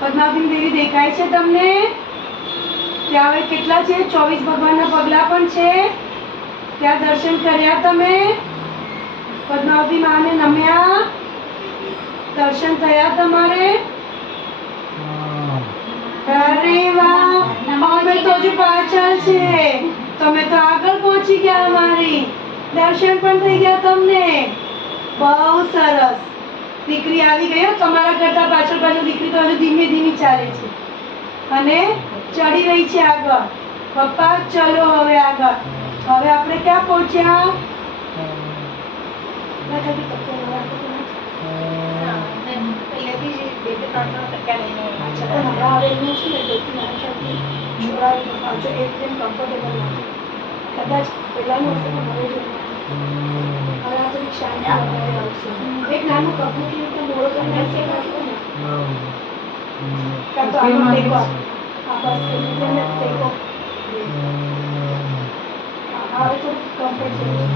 પદ્માવતીની દેવી દેખાય છે તમને? ત્યાં હવે કેટલા છે? 24 ભગવાનના પગલા પણ છે. ત્યાં દર્શન કર્યા તમે? પદ્માવતી માને નમ્યા? દર્શન થયા તમારે? હા. અરે વાહ, અમે તો હજુ પાછળ છે, તમે તો આગળ પહોંચી ગયા અમારી. દર્શન પણ થઈ ગયા તમને. બહુ સરસ. દીકરી આવી ગઈ હો, તમારા કરતા પાછળ પાછળ દીકરી તો હજુ ધીમે ધીમે ચાલે છે અને ચડી રહી છે આગળ. પપ્પા ચલો હવે આગળ. હવે આપણે ક્યાં પહોંચ્યા? કદાચ પહેલાનું હશે પણ હવે જો હવે આ થોડીક શાંતિ વધારે આવશે. એક નાનું કપડું કે મોડો કરીને હશે ને કાં તો આનો ટેકો આપો. હા બસ એની જેમ જ ટેકો. હા, હવે થોડુંક કમ્ફર્ટ જેવું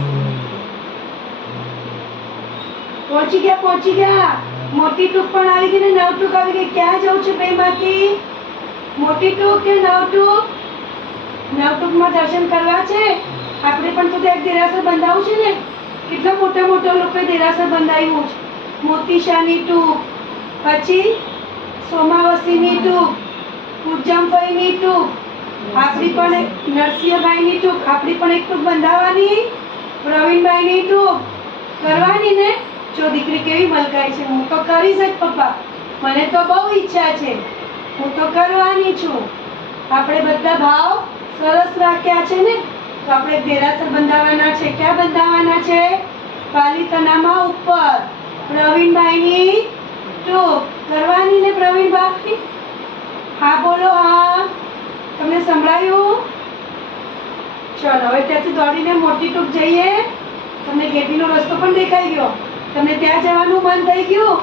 પહોંચી ગયા, પહોંચી ગયા. મોટી ટૂંક પણ આવી ગઈ ને નવ ટૂંક આવી ગઈ. ક્યાં જવું છે બેમાંથી? મોટી ટૂંક કે નવ ટૂંક? નવ ટૂંકમાં દર્શન કરવા છે. આપણે પણ તો એક દેરાસર બંધાવું છે ને. કેટલા મોટા મોટા લોકોએ દેરાસર બંધાવ્યું છે. મોતીશાની ટૂંક, પછી સોમાવસીની ટૂંક, પૂજમભાઈની ટૂંક, આપણી પણ નરસિંહભાઈની ટૂંક, આપણી પણ એક ટૂંક બંધાવવાની. પ્રવીણભાઈની ટૂંક કરવાની ને. જો દીકરી કેવી મલકાય છે. હું તો કરીશ જ પપ્પા, મને તો બહુ ઈચ્છા છે, હું તો કરવાની છું. આપણે બધા ભાવ સરસ રાખ્યા છે ને, તો આપણે દેરાસર બંધાવવાના છે. ક્યાં બંધાવવાના છે? પાલીતાણામાં ઉપર. પ્રવીણભાઈની ટૂંક કરવાની ને. પ્રવીણભાઈ હા બોલો. હા, તમને સંભળાયું? ચલો હવે ત્યાંથી દોડીને મોટી ટૂંક જઈએ. તમને ગેટીનો રસ્તો પણ દેખાઈ ગયો. તમને ત્યાં જવાનું મન થઈ ગયું?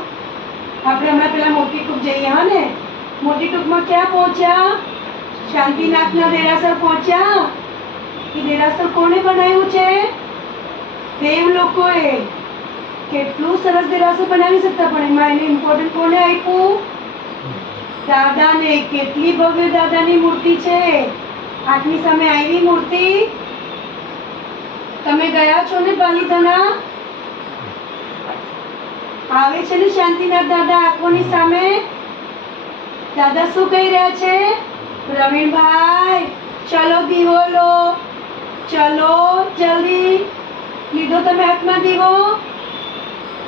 આપણે હમણાં પેલા મોટી ટૂંક જઈએ. હા ને, મોટી ટૂંકમાં ક્યાં પહોંચ્યા? શાંતિનાથના દેરાસર પહોંચ્યા. એ દેરાસર કોણે બનાવ્યું છે? દેવ લોકોએ. કેટલું સરસ દેરાસર બનાવી શકતા, પણ એમાં એને ઇમ્પોર્ટન્ટ કોને આપ્યું? દાદાને. કેટલી ભવ્ય દાદાની મૂર્તિ છે. આંખની સામે આવી મૂર્તિ. તમે ગયા છો ને પાલીતાણા? આવે છે ને શાંતિનાથ દાદા આંખોની સામે. દાદા શું કહી રહ્યા છે? પ્રવીણભાઈ ચલો દીવો લો, ચલો જલ્દી. લીધો તમે હાથમાં દીવો?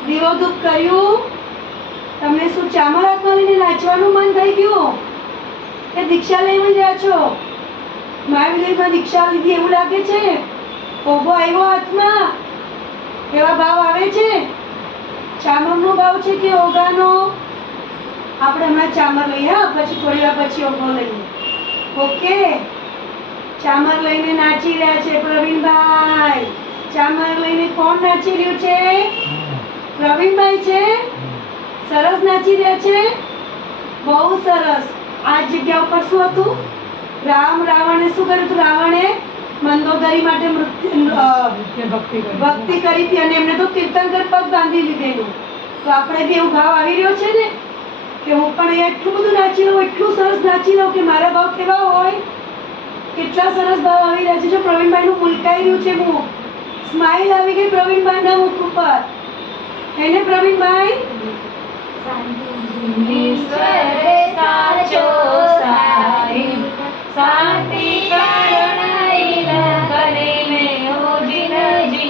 દીવો ધૂપ કર્યું? તમને શું ચામર હાથમાં લઈને નાચવાનું મન થઈ ગયું કે દીક્ષા લઈ રહ્યા છો? મહાવીરમાં દીક્ષા લીધી એવું લાગે છે? ઓગો આવ્યો હાથમાં? એવા ભાવ આવે છે? ચામરનો ભાવ છે કે ઓગાનો? આપણે હમણાં ચામર લઈએ, હા, પછી થોડી વાર પછી ઓગો લઈએ. ઓકે, ચામર લઈને નાચી રહ્યા છે પ્રવીણભાઈ. ચામર લઈને કોણ નાચી રહ્યું છે? પ્રવીણભાઈ છે. સરસ નાચી રહ્યા છે. બહુ સરસ. આ જગ્યા ઉપર શું હતું? રાવણે શું કર્યું હતું? રાવણે મંદોદરી માટે ભક્તિ કરી હતી અને એમને તો તીર્થંકર પદ બાંધી લીધેલું. તો આપણે બી એવું ભાવ આવી રહ્યો છે ને કે હું પણ અહીંયા એટલું બધું નાચી લઉં, એટલું સરસ નાચી લઉં કે મારા ભાવ કેવા હોય. કેટલા સરસ ભાવ આવી રહ્યા છે. જો પ્રવીણભાઈનું મુલકાઈ રહ્યું છે મુખ. સ્માઈલ આવી ગઈ પ્રવીણભાઈના મુખ ઉપર. એને પ્રવીણભાઈ ઈશ્વર સાચો સાહિબ શાંતિ કરુણાઈ કરે में हो जिनजी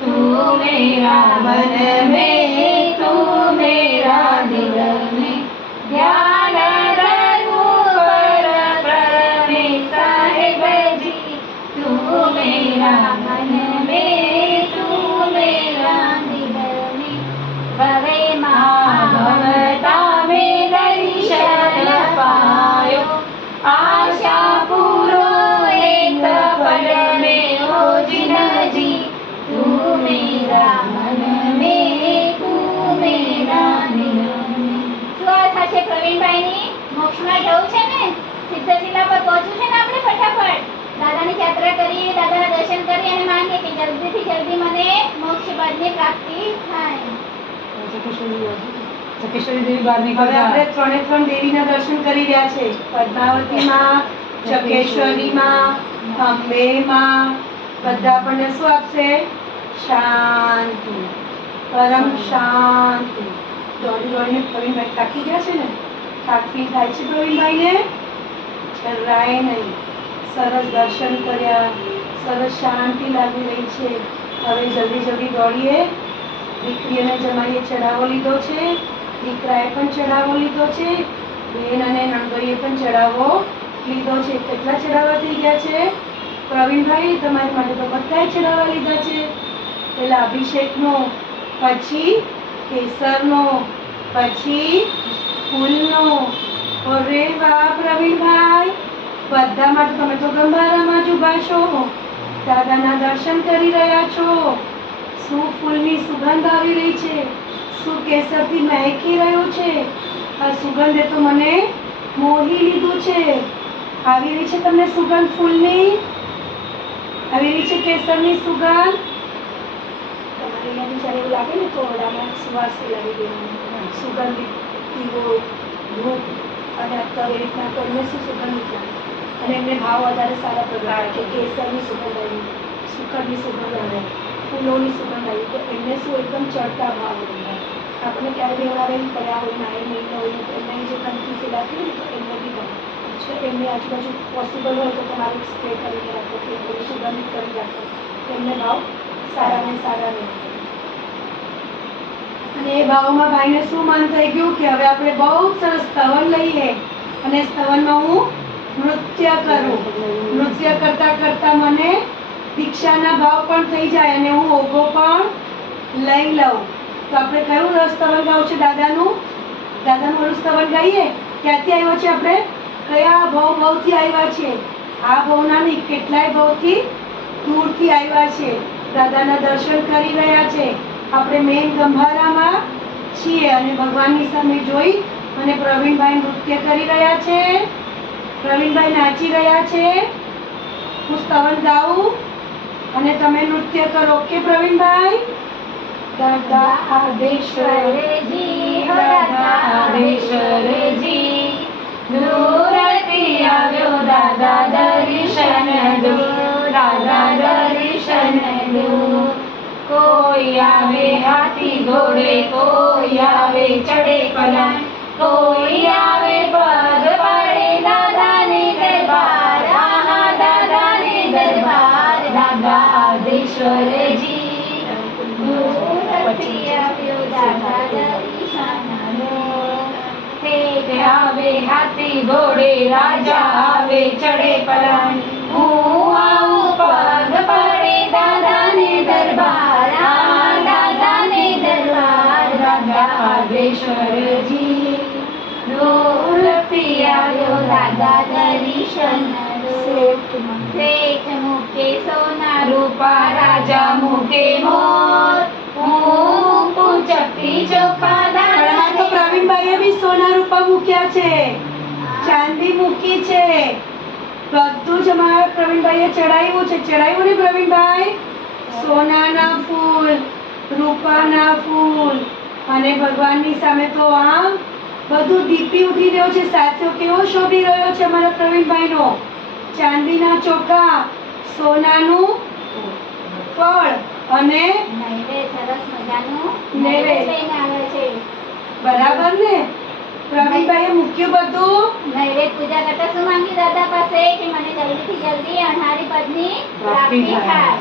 तू मेरा मन में तू मेरा दिल में ध्यान रखूं पर प्रमे साहिब जी तू मेरा मन में तू मेरा दिल में भवे भवता में दर्शन पायो आशा पूरो एक पल में हो जिनजी तू मेरा मन में तू मेरा दिल में। શું અર્થ છે પ્રવીણભાઈની? મોક્ષમાં જવું છે ને, સિદ્ધશિલા પર પહોંચવું છે ને આપણે ફટાફટ. દાદાની યાત્રા કરી, દાદાના દર્શન કરી અને માંગીએ કે જલ્દીથી જલ્દી મને મોક્ષ પદની પ્રાપ્તિ થાય. હવે આપણે ત્રણે ત્રણ દેવીના દર્શન કરી રહ્યા છે. પદ્માવતીમાં, ચકેશ્વરીમાં, અંબેમાં. બધા આપણને શું આપશે? શાંતિ, પરમ શાંતિ. દોડીને પ્રવીણભાઈ થાકી ગયા છે ને, થાક ફીલ થાય છે પ્રવીણભાઈને? જરાય નહીં. સરસ દર્શન કર્યા, સરસ શાંતિ લાગી રહી છે. હવે જલ્દી દોડીએ. દીકરીને જમાઈએ ચડાવો લીધો છે, દીકરાએ પણ ચડાવો લીધો છે, બેન અને નણદોઈએ પણ ચડાવો લીધો છે. કેટલા ચડાવા થઈ ગયા છે પ્રવીણભાઈ? તમારી માટે તો બધાએ ચડાવા લીધા છે. પેલા અભિષેકનો, પછી કેસરનો, પછી ફૂલનો. અરે વાહ પ્રવીણભાઈ, બધા માટે તમે તો ગંભારામાં જ ઊભા છો, દાદાના દર્શન કરી રહ્યા છો. શું ફૂલની સુગંધ આવી રહી છે, શું કેસરથી મહેકી રહ્યું છે. આ સુગંધે તો મને મોહી લીધું છે. આવી રહી છે તમને સુગંધ ફૂલની? આવી રહી છે કેસરની સુગંધ? તમારે અહીંયાથી જ્યારે એવું લાગે ને તો ઓરડામાં સુવાસ ફેલાવી દેવાનો, સુગંધિત દીવો, ધૂપ અને અત્તર એ રીતના કરીને શું સુગંધિત લાગે. અને એમને ભાવ વધારે સારા પ્રકાર કે કેસરની સુગંધ આવી, સુકરની સુગંધ આવે, ફૂલોની સુગંધ આવી, તો એમને શું એકદમ ચડતા ભાવ હોય. આપણને ક્યારે બેવડાવે પડ્યા હોય, નાય નહીં હોય, તો એમને જે ગંદકી ફેલાતી હોય ને તો એમને બી ગમે. તો એમની આજુબાજુ પોસિબલ હોય તો તમારે સ્પ્રે કરીને રાખો કે થોડું સુગંધિત કરી રાખો, એમને ભાવ સારા ને સારા નહીં. અને એ ભાવમાં ભાઈને શું મન થઈ ગયું કે હવે આપણે બહુ સરસ સ્તવન લઈએ અને સ્તવનમાં હું નૃત્ય કરું. નૃત્ય કરતા મને દીક્ષાના ભાવ પણ થઈ જાય અને હું ઓઘો પણ લઈ લઉં. તો આપણે કયું સ્તવન ગાવું છે? દાદાનું ઓલું સ્તવન ગાઈએ. ક્યાંથી આવ્યો છે? આપણે કયા ભાવથી આવ્યા છે? આ ભાવના નહીં, કેટલાય ભાવથી દૂરથી આવ્યા છે. દાદાના દર્શન કરી રહ્યા છે. આપણે મેન ગંભારામાં છીએ અને ભગવાનની સામે જોઈ અને પ્રવીણભાઈ નૃત્ય કરી રહ્યા છે, પ્રવીણભાઈ નાચી રહ્યા છે. હું સ્તવન ગાઉં અને તમે નૃત્ય કરો. ઓકે પ્રવીણભાઈ? દાદા આદેશ્વરજી, હો દાદા આદેશ્વરજી, દૂરથી આવ્યો દાદા દર્શન દો, દાદા દર્શન દો. કોઈ આવે હાથી ઘોડે, કોઈ આવે ચડે પલાણ, કોઈ આવે પગ પાડે દાદાને દરબાર, આહા દાદાને દરબાર. દાદા આદેશ્વરજી, દૂરથી આવ્યો દાદા દર્શન દો. શેઠ આવે હાથી ઘોડે, રાજા આવે ચડે પલાણ, હું આવું પગ પાડે દાદાને દરબાર, આ દાદાને દરબાર. દાદા આદેશ્વરજી, દૂરથી આવ્યો દાદા દર્શન દો. શેઠ મૂકે સોના રૂપા, રાજા મૂકે મોર, હું પૂછકતી ચોખા પણ તો દાદા. પ્રવીણભાઈએ બી સોના રૂપા મૂક્યા છે, ચાંદી મૂકી છે, બધું જ અમારા પ્રવીણભાઈએ ચડાવ્યું છે. ચડાવ્યું ને પ્રવીણભાઈ? સોનાના ફૂલ, રૂપાના ફૂલ અને ભગવાનની સામે તો આમ બધું દીપી ઉઠી રહ્યો છે. સાચો કેવો શોભી રહ્યો છે અમારા પ્રવીણભાઈનો. ચાંદીના ચોખા, સોનાનું ફળ અને નૈવેદ્ય સરસ મજાનું નૈવેદ્ય. લઈને આવે છે. બરાબર ને? પ્રવીણભાઈએ મૂક્યું બધું. નૈવેદ્ય પૂજા કરતા શું માંગ્યું દાદા પાસે? કે મને જલ્દીથી જલ્દી અણહારી પદની પ્રાપ્તિ થાય.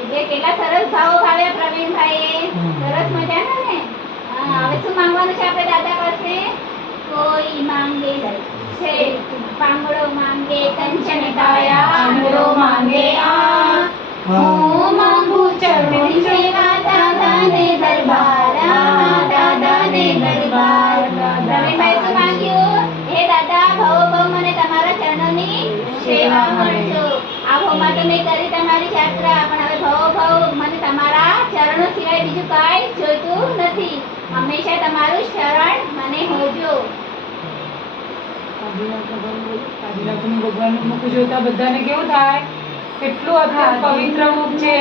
એટલે કેટલા સરસ ભાવો ભાવ્યા પ્રવીણભાઈએ. સરસ મજાના ને? હા, હવે શું માંગવાનું છે આપણે દાદા પાસે? કોઈ માંગે છે પાંગડો માંગે કંચન કાયા, આંગળો માંગે આ, હું માંગુ ચરણી સેવા દાદાને દરબાર, આ દાદાને દરબાર. પ્રવીણભાઈ શું માંગ્યું? હે દાદા, ભવો ભવ મને તમારા ચરણોની સેવા મળજો. આ ભવમાં તો મેં કરી તમારી યાત્રા, પણ હવે ભવો ભવ મને તમારા ચરણો સિવાય બીજું કાંઈ જોઈતું નથી. હંમેશા તમારું શરણ મને હોજો. આદિનાથનું ભગવાનનું મુખ જોતા બધાને કેવું થાય? કેટલું અત્યંત પવિત્ર મુખ છે.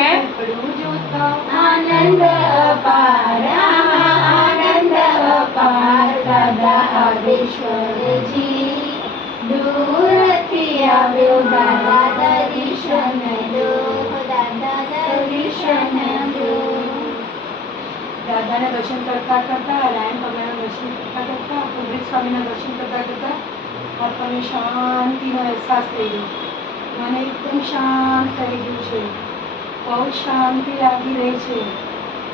આનંદ અપાર, આનંદ અપાર. દાદા આદેશ્વરજી, દૂરથી આવ્યો દાદા દર્શન દો, દાદા દર્શન દો. દાદા દાદાના દર્શન કરતા કરતા, રાયણ પગલાના દર્શન કરતા કરતા, અમૃત સ્વામીના દર્શન કરતા કરતા આપણને શાંતિનો અહેસાસ થઈ ગયો. મને એકદમ શાંત થઈ ગયું છે. બહુ શાંતિ લાગી રહી છે.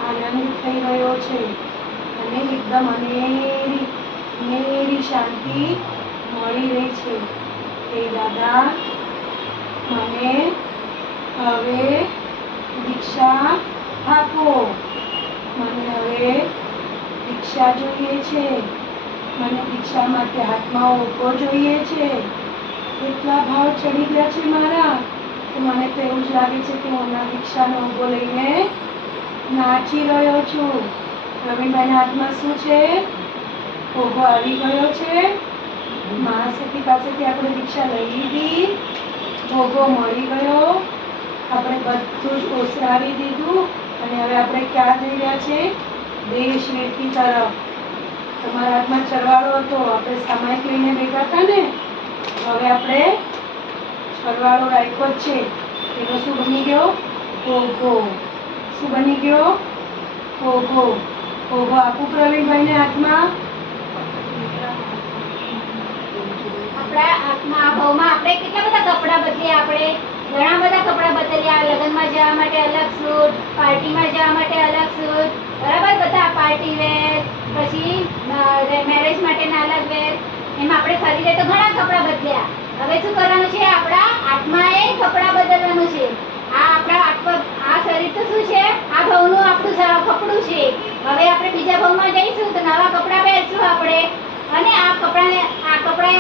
આનંદ થઈ રહ્યો છે અને એકદમ અનેરી શાંતિ મળી રહી છે. એ દાદા મને હવે દીક્ષા આપો. મને હવે દીક્ષા જોઈએ છે. મને દીક્ષા માટે હાથમાં ઓગો જોઈએ છે. એટલા ભાવ ચડી ગયા છે મારા કે મને તો એવું જ લાગે છે કે હું હમણાં દીક્ષાનો ઓગો લઈને નાચી રહ્યો છું. પ્રવીણભાઈના હાથમાં શું છે? ઓગો આવી ગયો છે. મહાશક્તિ પાસેથી આપણે દીક્ષા લઈ લીધી, ઓગો મળી ગયો, આપણે બધું જ ઓસરાવી દીધું અને હવે આપણે ક્યાં જઈ રહ્યા છે? દેશ વેઠી તરફ. તમારા હાથમાં ચરવાળો હતો, આપણે સામાયિક લઈને બેઠા હતા ને, હવે આપણે ચરવાળો રાખ્યો જ છે. એનો શું બની ગયો? ઓગો. શું બની ગયો? ઓગો. ઓગો આપું પ્રવીણભાઈને હાથમાં. આપણા હાથમાં આ ભાવમાં આપણે કેટલા બધા કપડાં બદલ્યા. આપણે ઘણા બધા કપડાં બદલ્યા. લગ્નમાં જવા માટે અલગ સૂટ, પાર્ટીમાં જવા માટે અલગ સૂટ, બરાબર, બધા પાર્ટી વેર, પછી મેરેજ માટેના અલગ વેર, એમાં આપણે ખરીદે તો ઘણા કપડાં બદલ્યા. હવે શું કરવાનું છે? આપણા આત્માએ કપડાં બદલવાનું છે. આ આપણા આ શરીર તો શું છે? આ ભાવનું આપણું કપડું છે. હવે આપણે બીજા ભાવમાં જઈશું તો નવા કપડાં પહેરશું આપણે. અને આ કપડાએ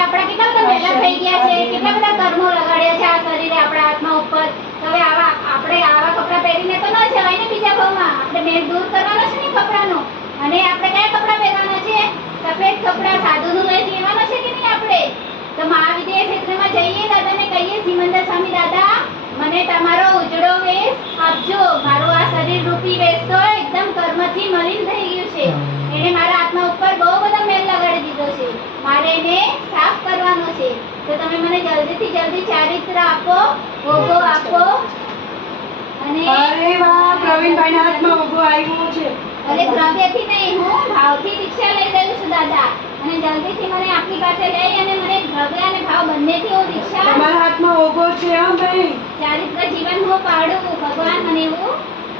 આપણા કેટલા બધા મહેનત થઈ ગયા છે, કેટલા બધા કર્મો લગાડ્યા છે આ શરીરે આપણા આત્મા ઉપર. હવે આપણે આવા કપડાં પહેરીને તો ન જવાય ને બીજા ભાવમાં. આપણે મેળ દૂર કરવાનો છે ને કપડાનો. અને આપણે કયા કપડાં પહેરવાના છે? સફેદ કપડાં, સાધુનું વેશ લેવાનો છે કે નહીં આપણે? તો મહાવિદ્ય ક્ષેત્રમાં જઈએ, દાદાને કહીએ, સિમંદર સ્વામી દાદા મને તમારો ઉજળો વેશ આપજો. મારું આ શરીર રૂપી વેશ તો એકદમ કર્મથી મલિન થઈ ગયું છે. એને મારા આત્મા ઉપર બહુ બધા મેલ લગાડી દીધો છે. મારે એને સાફ કરવાનો છે. તો તમે મને જલ્દીથી જલ્દી ચારિત્ર આપો, ઓગો આપો. અને અરે વાહ, પ્રવીણભાઈના હાથમાં ઓગો આવ્યો છે. અને દ્રવ્યથી નહીં, હું ભાવથી દીક્ષા લઈ રહ્યું છું દાદા. અને જલ્દીથી મને આપની પાસે લઈ અને મને દ્રવ્ય અને ભાવ બંનેથી હું દીક્ષા, તમારા હાથમાં ઓગો છે. હા ભાઈ, ચારિત્ર જીવન હું પાડું. ભગવાન મને એવું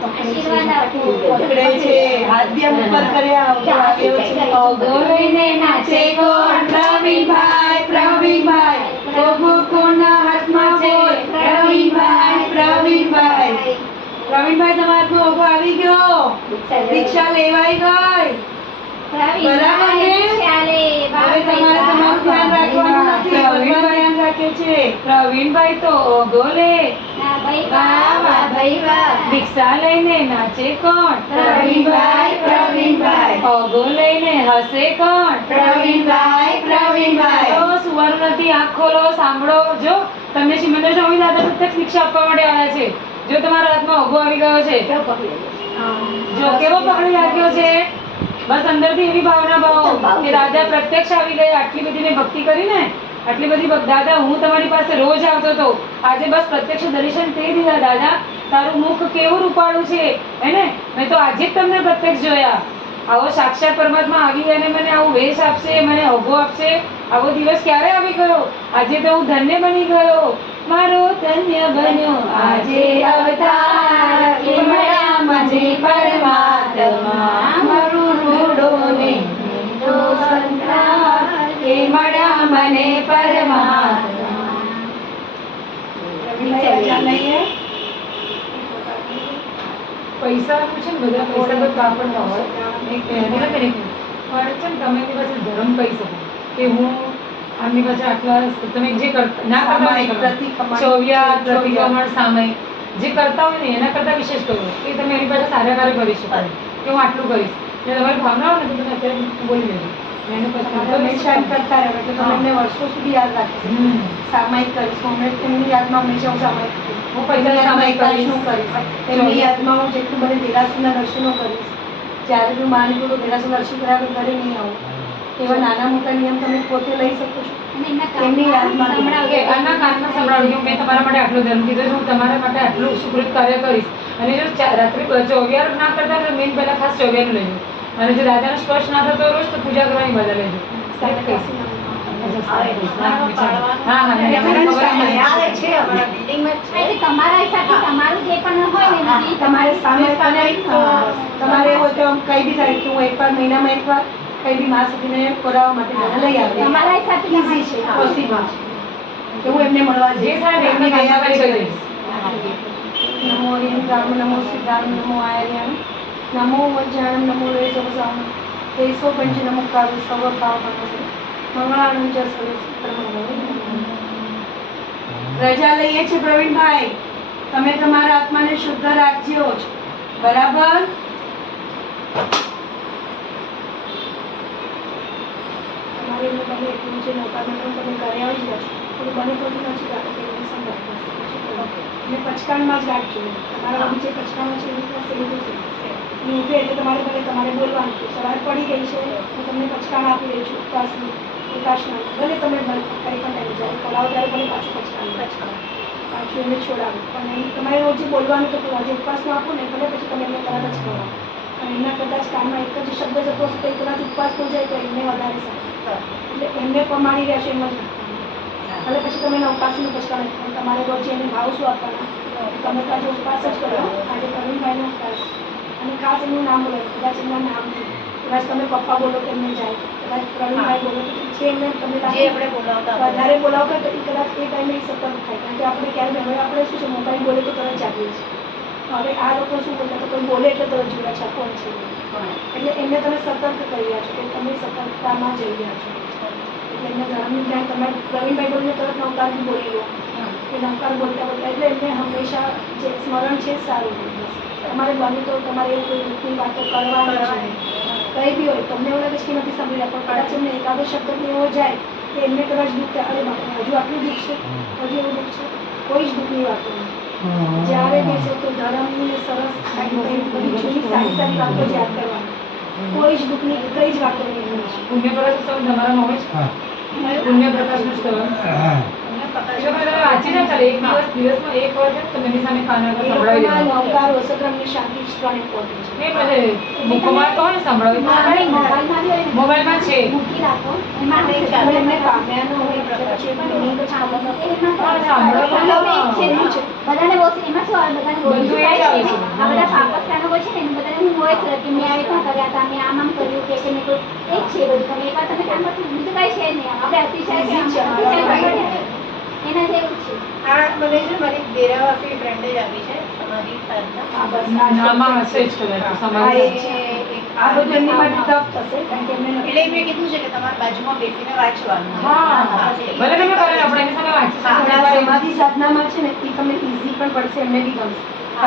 આશીર્વાદ આપો. પકડે છે, હાથ બી આમ ઉપર કર્યા. ઓગો આવ્યો છે. ઓગો લઈને નાચે કોણ? પ્રવીણભાઈ, પ્રવીણભાઈ. ઓગો કોના હાથમાં છે? પ્રવીણભાઈ, પ્રવીણભાઈ. પ્રવીણભાઈ, તમારા હાથમાં ઓગો આવી ગયો. દીક્ષા લેવાઈ ગઈ. બરાબર ને? હવે તમારે તમારું ધ્યાન રાખવાનું નથી. ભગવાન ધ્યાન રાખે છે. પ્રવીણભાઈ તો ઓગો લે, ના ભાઈ વાહ, વાહ ભાઈ વાહ. દીક્ષા લઈને નાચે કોણ? પ્રવીણભાઈ, પ્રવીણભાઈ. ઓગો લઈને હસે કોણ? પ્રવીણભાઈ, પ્રવીણભાઈ. તો સુવાનું નથી, આંખ ખોલો, સાંભળો. જો તમને સિમંદર સ્વામી દાદા પ્રત્યક્ષ દીક્ષા આપવા માટે આવ્યા છે. જો તમારા હાથમાં ઓગો આવી ગયો છે, જો કેવો પકડી રાખ્યો છે, બસ અંદરથી એવી ભાવના ભાવો કે દાદા પ્રત્યક્ષ આવી ગયા. આટલી બધી મેં ભક્તિ કરી ને, આટલી બધી દાદા હું તમારી પાસે રોજ આવતો હતો, આજે બસ પ્રત્યક્ષ દર્શન થઈ દીધા. દાદા તારું મુખ કેવું રૂપાળું છે, હે ને? મેં તો આજે જ તમને પ્રત્યક્ષ જોયા. આવો સાક્ષાત પરમાત્મા આવી અને મને આવું વેશ આપશે, મને ઓગો આપશે, આવો દિવસ ક્યારે આવી ગયો? આજે તો હું ધન્ય બની ગયો. મારો ધન્ય બન્યો આજે અવતાર, કે મળ્યા મને પરમાત્મા. મારું રૂડો ને મીઠો સંસાર, કે મળ્યા મને પરમાત્મા. પૈસા છે ને, બધા પૈસા બધું વાપરતા હોય એક પણ છે ને, તમે એની પાસે ધર્મ કહી શકો કે હું આમની પાસે આટલા, તમે જે કરતા ના કરતા હોય, ચોવ્યા સામાયિક જે કરતા હોય ને એના કરતા વિશેષ કરો કે તમે એની પાસે સારા કાર્ય કરી શકો કે હું આટલું કરીશ. એટલે તમારી ભાવના હોય ને તો તમે અત્યારે બોલી લેજો. એનું હંમેશા એમ કરતા રહે એટલે તમે એમને વર્ષો સુધી યાદ રાખીશ. સામાયિક કરીશ હું, એમની યાદમાં હંમેશા હું સામાયિક કરીશ. હું પૈસા સામાયિક કરીશ, હું કરીશ. એમની યાદમાં હું જેટલું બને દેરાસરના દર્શનો કરીશ. જ્યારે બી માની તો દેરાસર દર્શન કર્યા ઘરે નહીં આવું. એવા નાના મોટા નિયમ તમે પોતે લઈ શકો છો. અને એમના એમની કાનમાં યાદમાં સંભળાવજો. કે આના કાનમાં સંભળાવજો કે મેં તમારા માટે આટલો ધર્મ કીધો છે, હું તમારા માટે આટલું સુકૃત કાર્ય કરીશ. અને જો રાત્રે ચોગિયાર ના કરતા તો મેન પહેલા ખાસ ચોગિયાર લેજો. અને જો દાદાનો સ્પર્શ ના થતો રોજ તો પૂજા કરવાની બધા લેજો. સાથે કાશીમાં. હા હા મને ખબર છે. એટલે તમારા હિસાબથી તમારું જે પણ હોય ને વિધિ તમારે સામે તમારે એવું હોય તો કઈ બી તારીખે હું એકવાર મહિનામાં એકવાર કઈ બી મા સુધીને કરાવવા માટે મને લઈ આવે. તમારા હિસાબથી ઈઝી છે, પોસિબલ છે. હું એમને મળવા જે જઈશ. થાય એમની એમની દયા કરી કરીશ. નમો ઓરિયંતામ નમો સિદ્ધામ નમો આર્યમ નમો વજ્જાણમ નમો રેસવસામ તેસો પંચ નમો કાવ્ય સર્વ ભાવ મંગળાનંદ જ રજા લઈએ છે પ્રવીણભાઈ. તમે તમારા આત્માને શુદ્ધ રાખજો જ. બરાબર? તમારે એમને તમે એટલું છે નૌકામાં તમે ઘરે આવી જશો તો બને તો નથી રાખો કે એમને સંભાળ અને પચકાણમાં જ રાખજો. તમારા જે પચકાણો છે એની પાસે એવું છે ઉઠે એટલે તમારે ભલે તમારે બોલવાનું છે સવાર પડી ગઈ છે હું તમને પચકાણ આપી રહી છું ઉપવાસનું ઉપાસના ભલે તમે કંઈ પણ ટાઈમ જાય કરાવો ત્યારે ભલે પાછું પચકાણ પાછું એને છોડાવો પણ તમારે રોજ બોલવાનું તો આજે ઉપવાસનું આપો ને ભલે પછી તમે એમને તરત જ કરો. અને એમના કદાચ કાનમાં એક જ શબ્દ જતો હશે તો એ કદાચ ઉપવાસ થઈ જાય તો એમને વધારે સારું. એટલે એમને પ્રમાણી રહેશે એમ જ ભલે પછી તમે એના ઉપાસનું પચકાણ પણ તમારે રોજ એને ભાવ શું આપવાના તમે તો આજે ઉપવાસ જ કરો. આજે પ્રવીણભાઈનો ઉપવાસ અને ખાસ એમનું નામ બોલો. કદાચ એમના નામ છે કદાચ તમે પપ્પા બોલો તો એમને જાય, કદાચ પ્રવીણભાઈ બોલો તો જે એમને તમને વધારે બોલાવતા તો એ કદાચ એ ટાઈમે સતર્ક થાય. કારણ કે આપણે ક્યારે હવે આપણે શું છે મોબાઈલ બોલે તો તરત જાગીએ છીએ. હવે આ લોકો શું બોલતા તો કોઈ બોલે એટલે તરત જોડે છે કોણ છે એટલે એમને તમે સતર્ક કરી રહ્યા છો કે તમે સતર્કતામાં જઈ રહ્યા છો. એટલે એમને ધર્મનું જ્ઞાન તમારે પ્રવીણભાઈ બોલીને તરત નવકાર બી બોલી લો કે નવકાર બોલતા બોલતા એટલે એમને હંમેશા જે સ્મરણ છે સારું હોય. તમારે બને તો તમારે એવું કોઈ દુઃખની વાતો કરવાની છે કંઈ બી હોય તમને એવું લાગે છે કે નથી સાંભળી રહ્યા પણ કદાચ એમને એકાદો શબ્દ એવો જાય કે એમને કદાચ દુઃખ થાય અરે બાપરે હજુ આટલું દુઃખ છે હજુ એવું દુઃખ છે કોઈ જ દુઃખની વાતો નહીં. જ્યારે બેસો તો ધર્મની ને સરસ બધી જૂની સારી સારી વાતો જ યાદ કરવાની. કોઈ જ દુઃખની કઈ જ વાતો નહીં કરવાની. પુણ્ય પ્રકાશ સ્તવન તમારામાં હોય છે? પુણ્ય પ્રકાશનું સ્તવન જો તમે વાંચી ના ચાલે એક દિવસમાં એક વાર છે તમે એની સામે કાના આગળ સંભળાવી દેવાનું. નવકાર વસતરામની શાંતિ જ ત્રણ ઇમ્પોર્ટન્ટ છે. નહીં ભલે બુકમાં તો હોય ને સંભળાવી મોબાઈલમાં બી હોય ને, મોબાઈલમાં છે. મૂકી રાખો એમાં પણ એમને કામ્યાનો હોય એટલે પછી એમાં meaning જ ખબર ન પડે. બધાને બોલશે એમાં શું આવે બધાને બોલવું બધું એ જ થાય આવે છે છે. ને. આ બધા પાકસ્તાનો હોય છે ને એને બધાને હું હોય જ કે મેં આ રીતના કર્યા હતા મેં આમ કર્યું કે મેં કોઈ એક છે બધું તમે એકવાર તમે કામ કરતું બીજું કાંઈ છે નહીં આપણે અતિશય કે અતિશય એના જેવું છે. આ મને છે મારી દેરાવાસી ફ્રેન્ડે જ આપી છે સમાધિ સાધના. આ બસ આ જ આમાં હશે જ કદાચ આ સમાજ. એ છે. આ બધું એમની માટે ટફ થશે કારણ કે એમને નથી. એટલે મેં કીધું છે કે તમારે બાજુમાં બેસીને વાંચવાનું. હા. ભલે તમે કરો આપણે એની સામે વાંચી શકો. પણ આ સમાધિ સાધનામાં છે ને એ તમને ઈઝી પણ પડશે એમને બી ગમશે.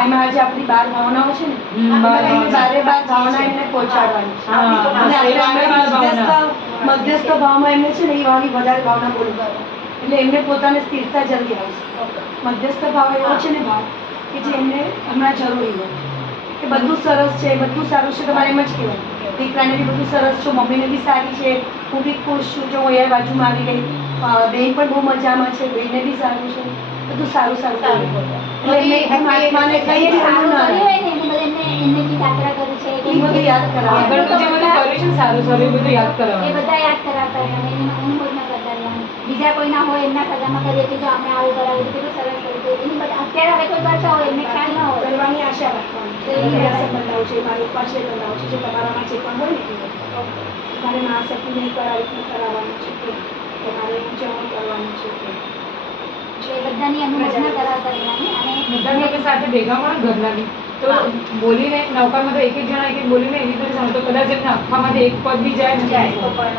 એમાં આજે આપણી 12 ભાવનાઓ છે ને બાર એમાં બારે બાર ભાવના એમને પહોંચાડવાની છે. હા, અને એ બારે બાર ભાવના. મધ્યસ્થ ભાવમાં એમને છે ને એ વાળી વધારે ભાવના બોલવા એટલે એમને પોતાને સ્થિરતા જલ્દી આવશે. મધ્યસ્થ ભાવ એવો છે ને ભાવ કે જે એમને હમણાં જરૂરી હોય કે બધું સરસ છે બધું સારું છે તમારે એમ જ કહેવાય દીકરાને બી બધું સરસ છો મમ્મીને બી સારી છે હું બી ખુશ છું જો હું અહીંયા બાજુમાં આવી ગઈ બેન પણ બહુ મજામાં છે બેનને બી સારું છે બધું સારું સારું એટલે એમને આત્માને કંઈ જ સારું ના કર્યું હોય ને એને બધા એમને જે યાત્રા કરી છે એ બધું યાદ કરાવે. આગળનું જે બધું કર્યું છે ને સારું સારું એ બધું યાદ એ કરાવવાનું. બધા યાદ કરાવતા રહેવાનું એને અનુમોદન કરતા રહેવાનું. બીજા કોઈના હોય એમના સગામાં કરીએ કે જો આપણે આવું કરાવ્યું કેટલું સરસ કર્યું હતું એની બધા અત્યારે હવે કોઈ કરતા હોય એમને ખ્યાલ ના હોય કરવાની આશા રાખવાની તો એ આશા બંધાવું છે મારું ઉપાશ્રય બંધાવું છે જે તમારામાં જે પણ હોય ને એ મારે મહાશક્તિ નહીં કરાવવાનું છે કે મારે ઉજવણી કરવાની છે કે એટલે બધાની અનુમોદન કરાવતા રહેવાની અને બધા લોકો સાથે ભેગા મળે ને ઘરનાની તો બોલીને નૌકામાં તો એક એક જણા એક એક બોલીને એવી રીતે સમજો તો કદાચ એમને આખામાંથી એક પદ બી જાય ને જાય તો પણ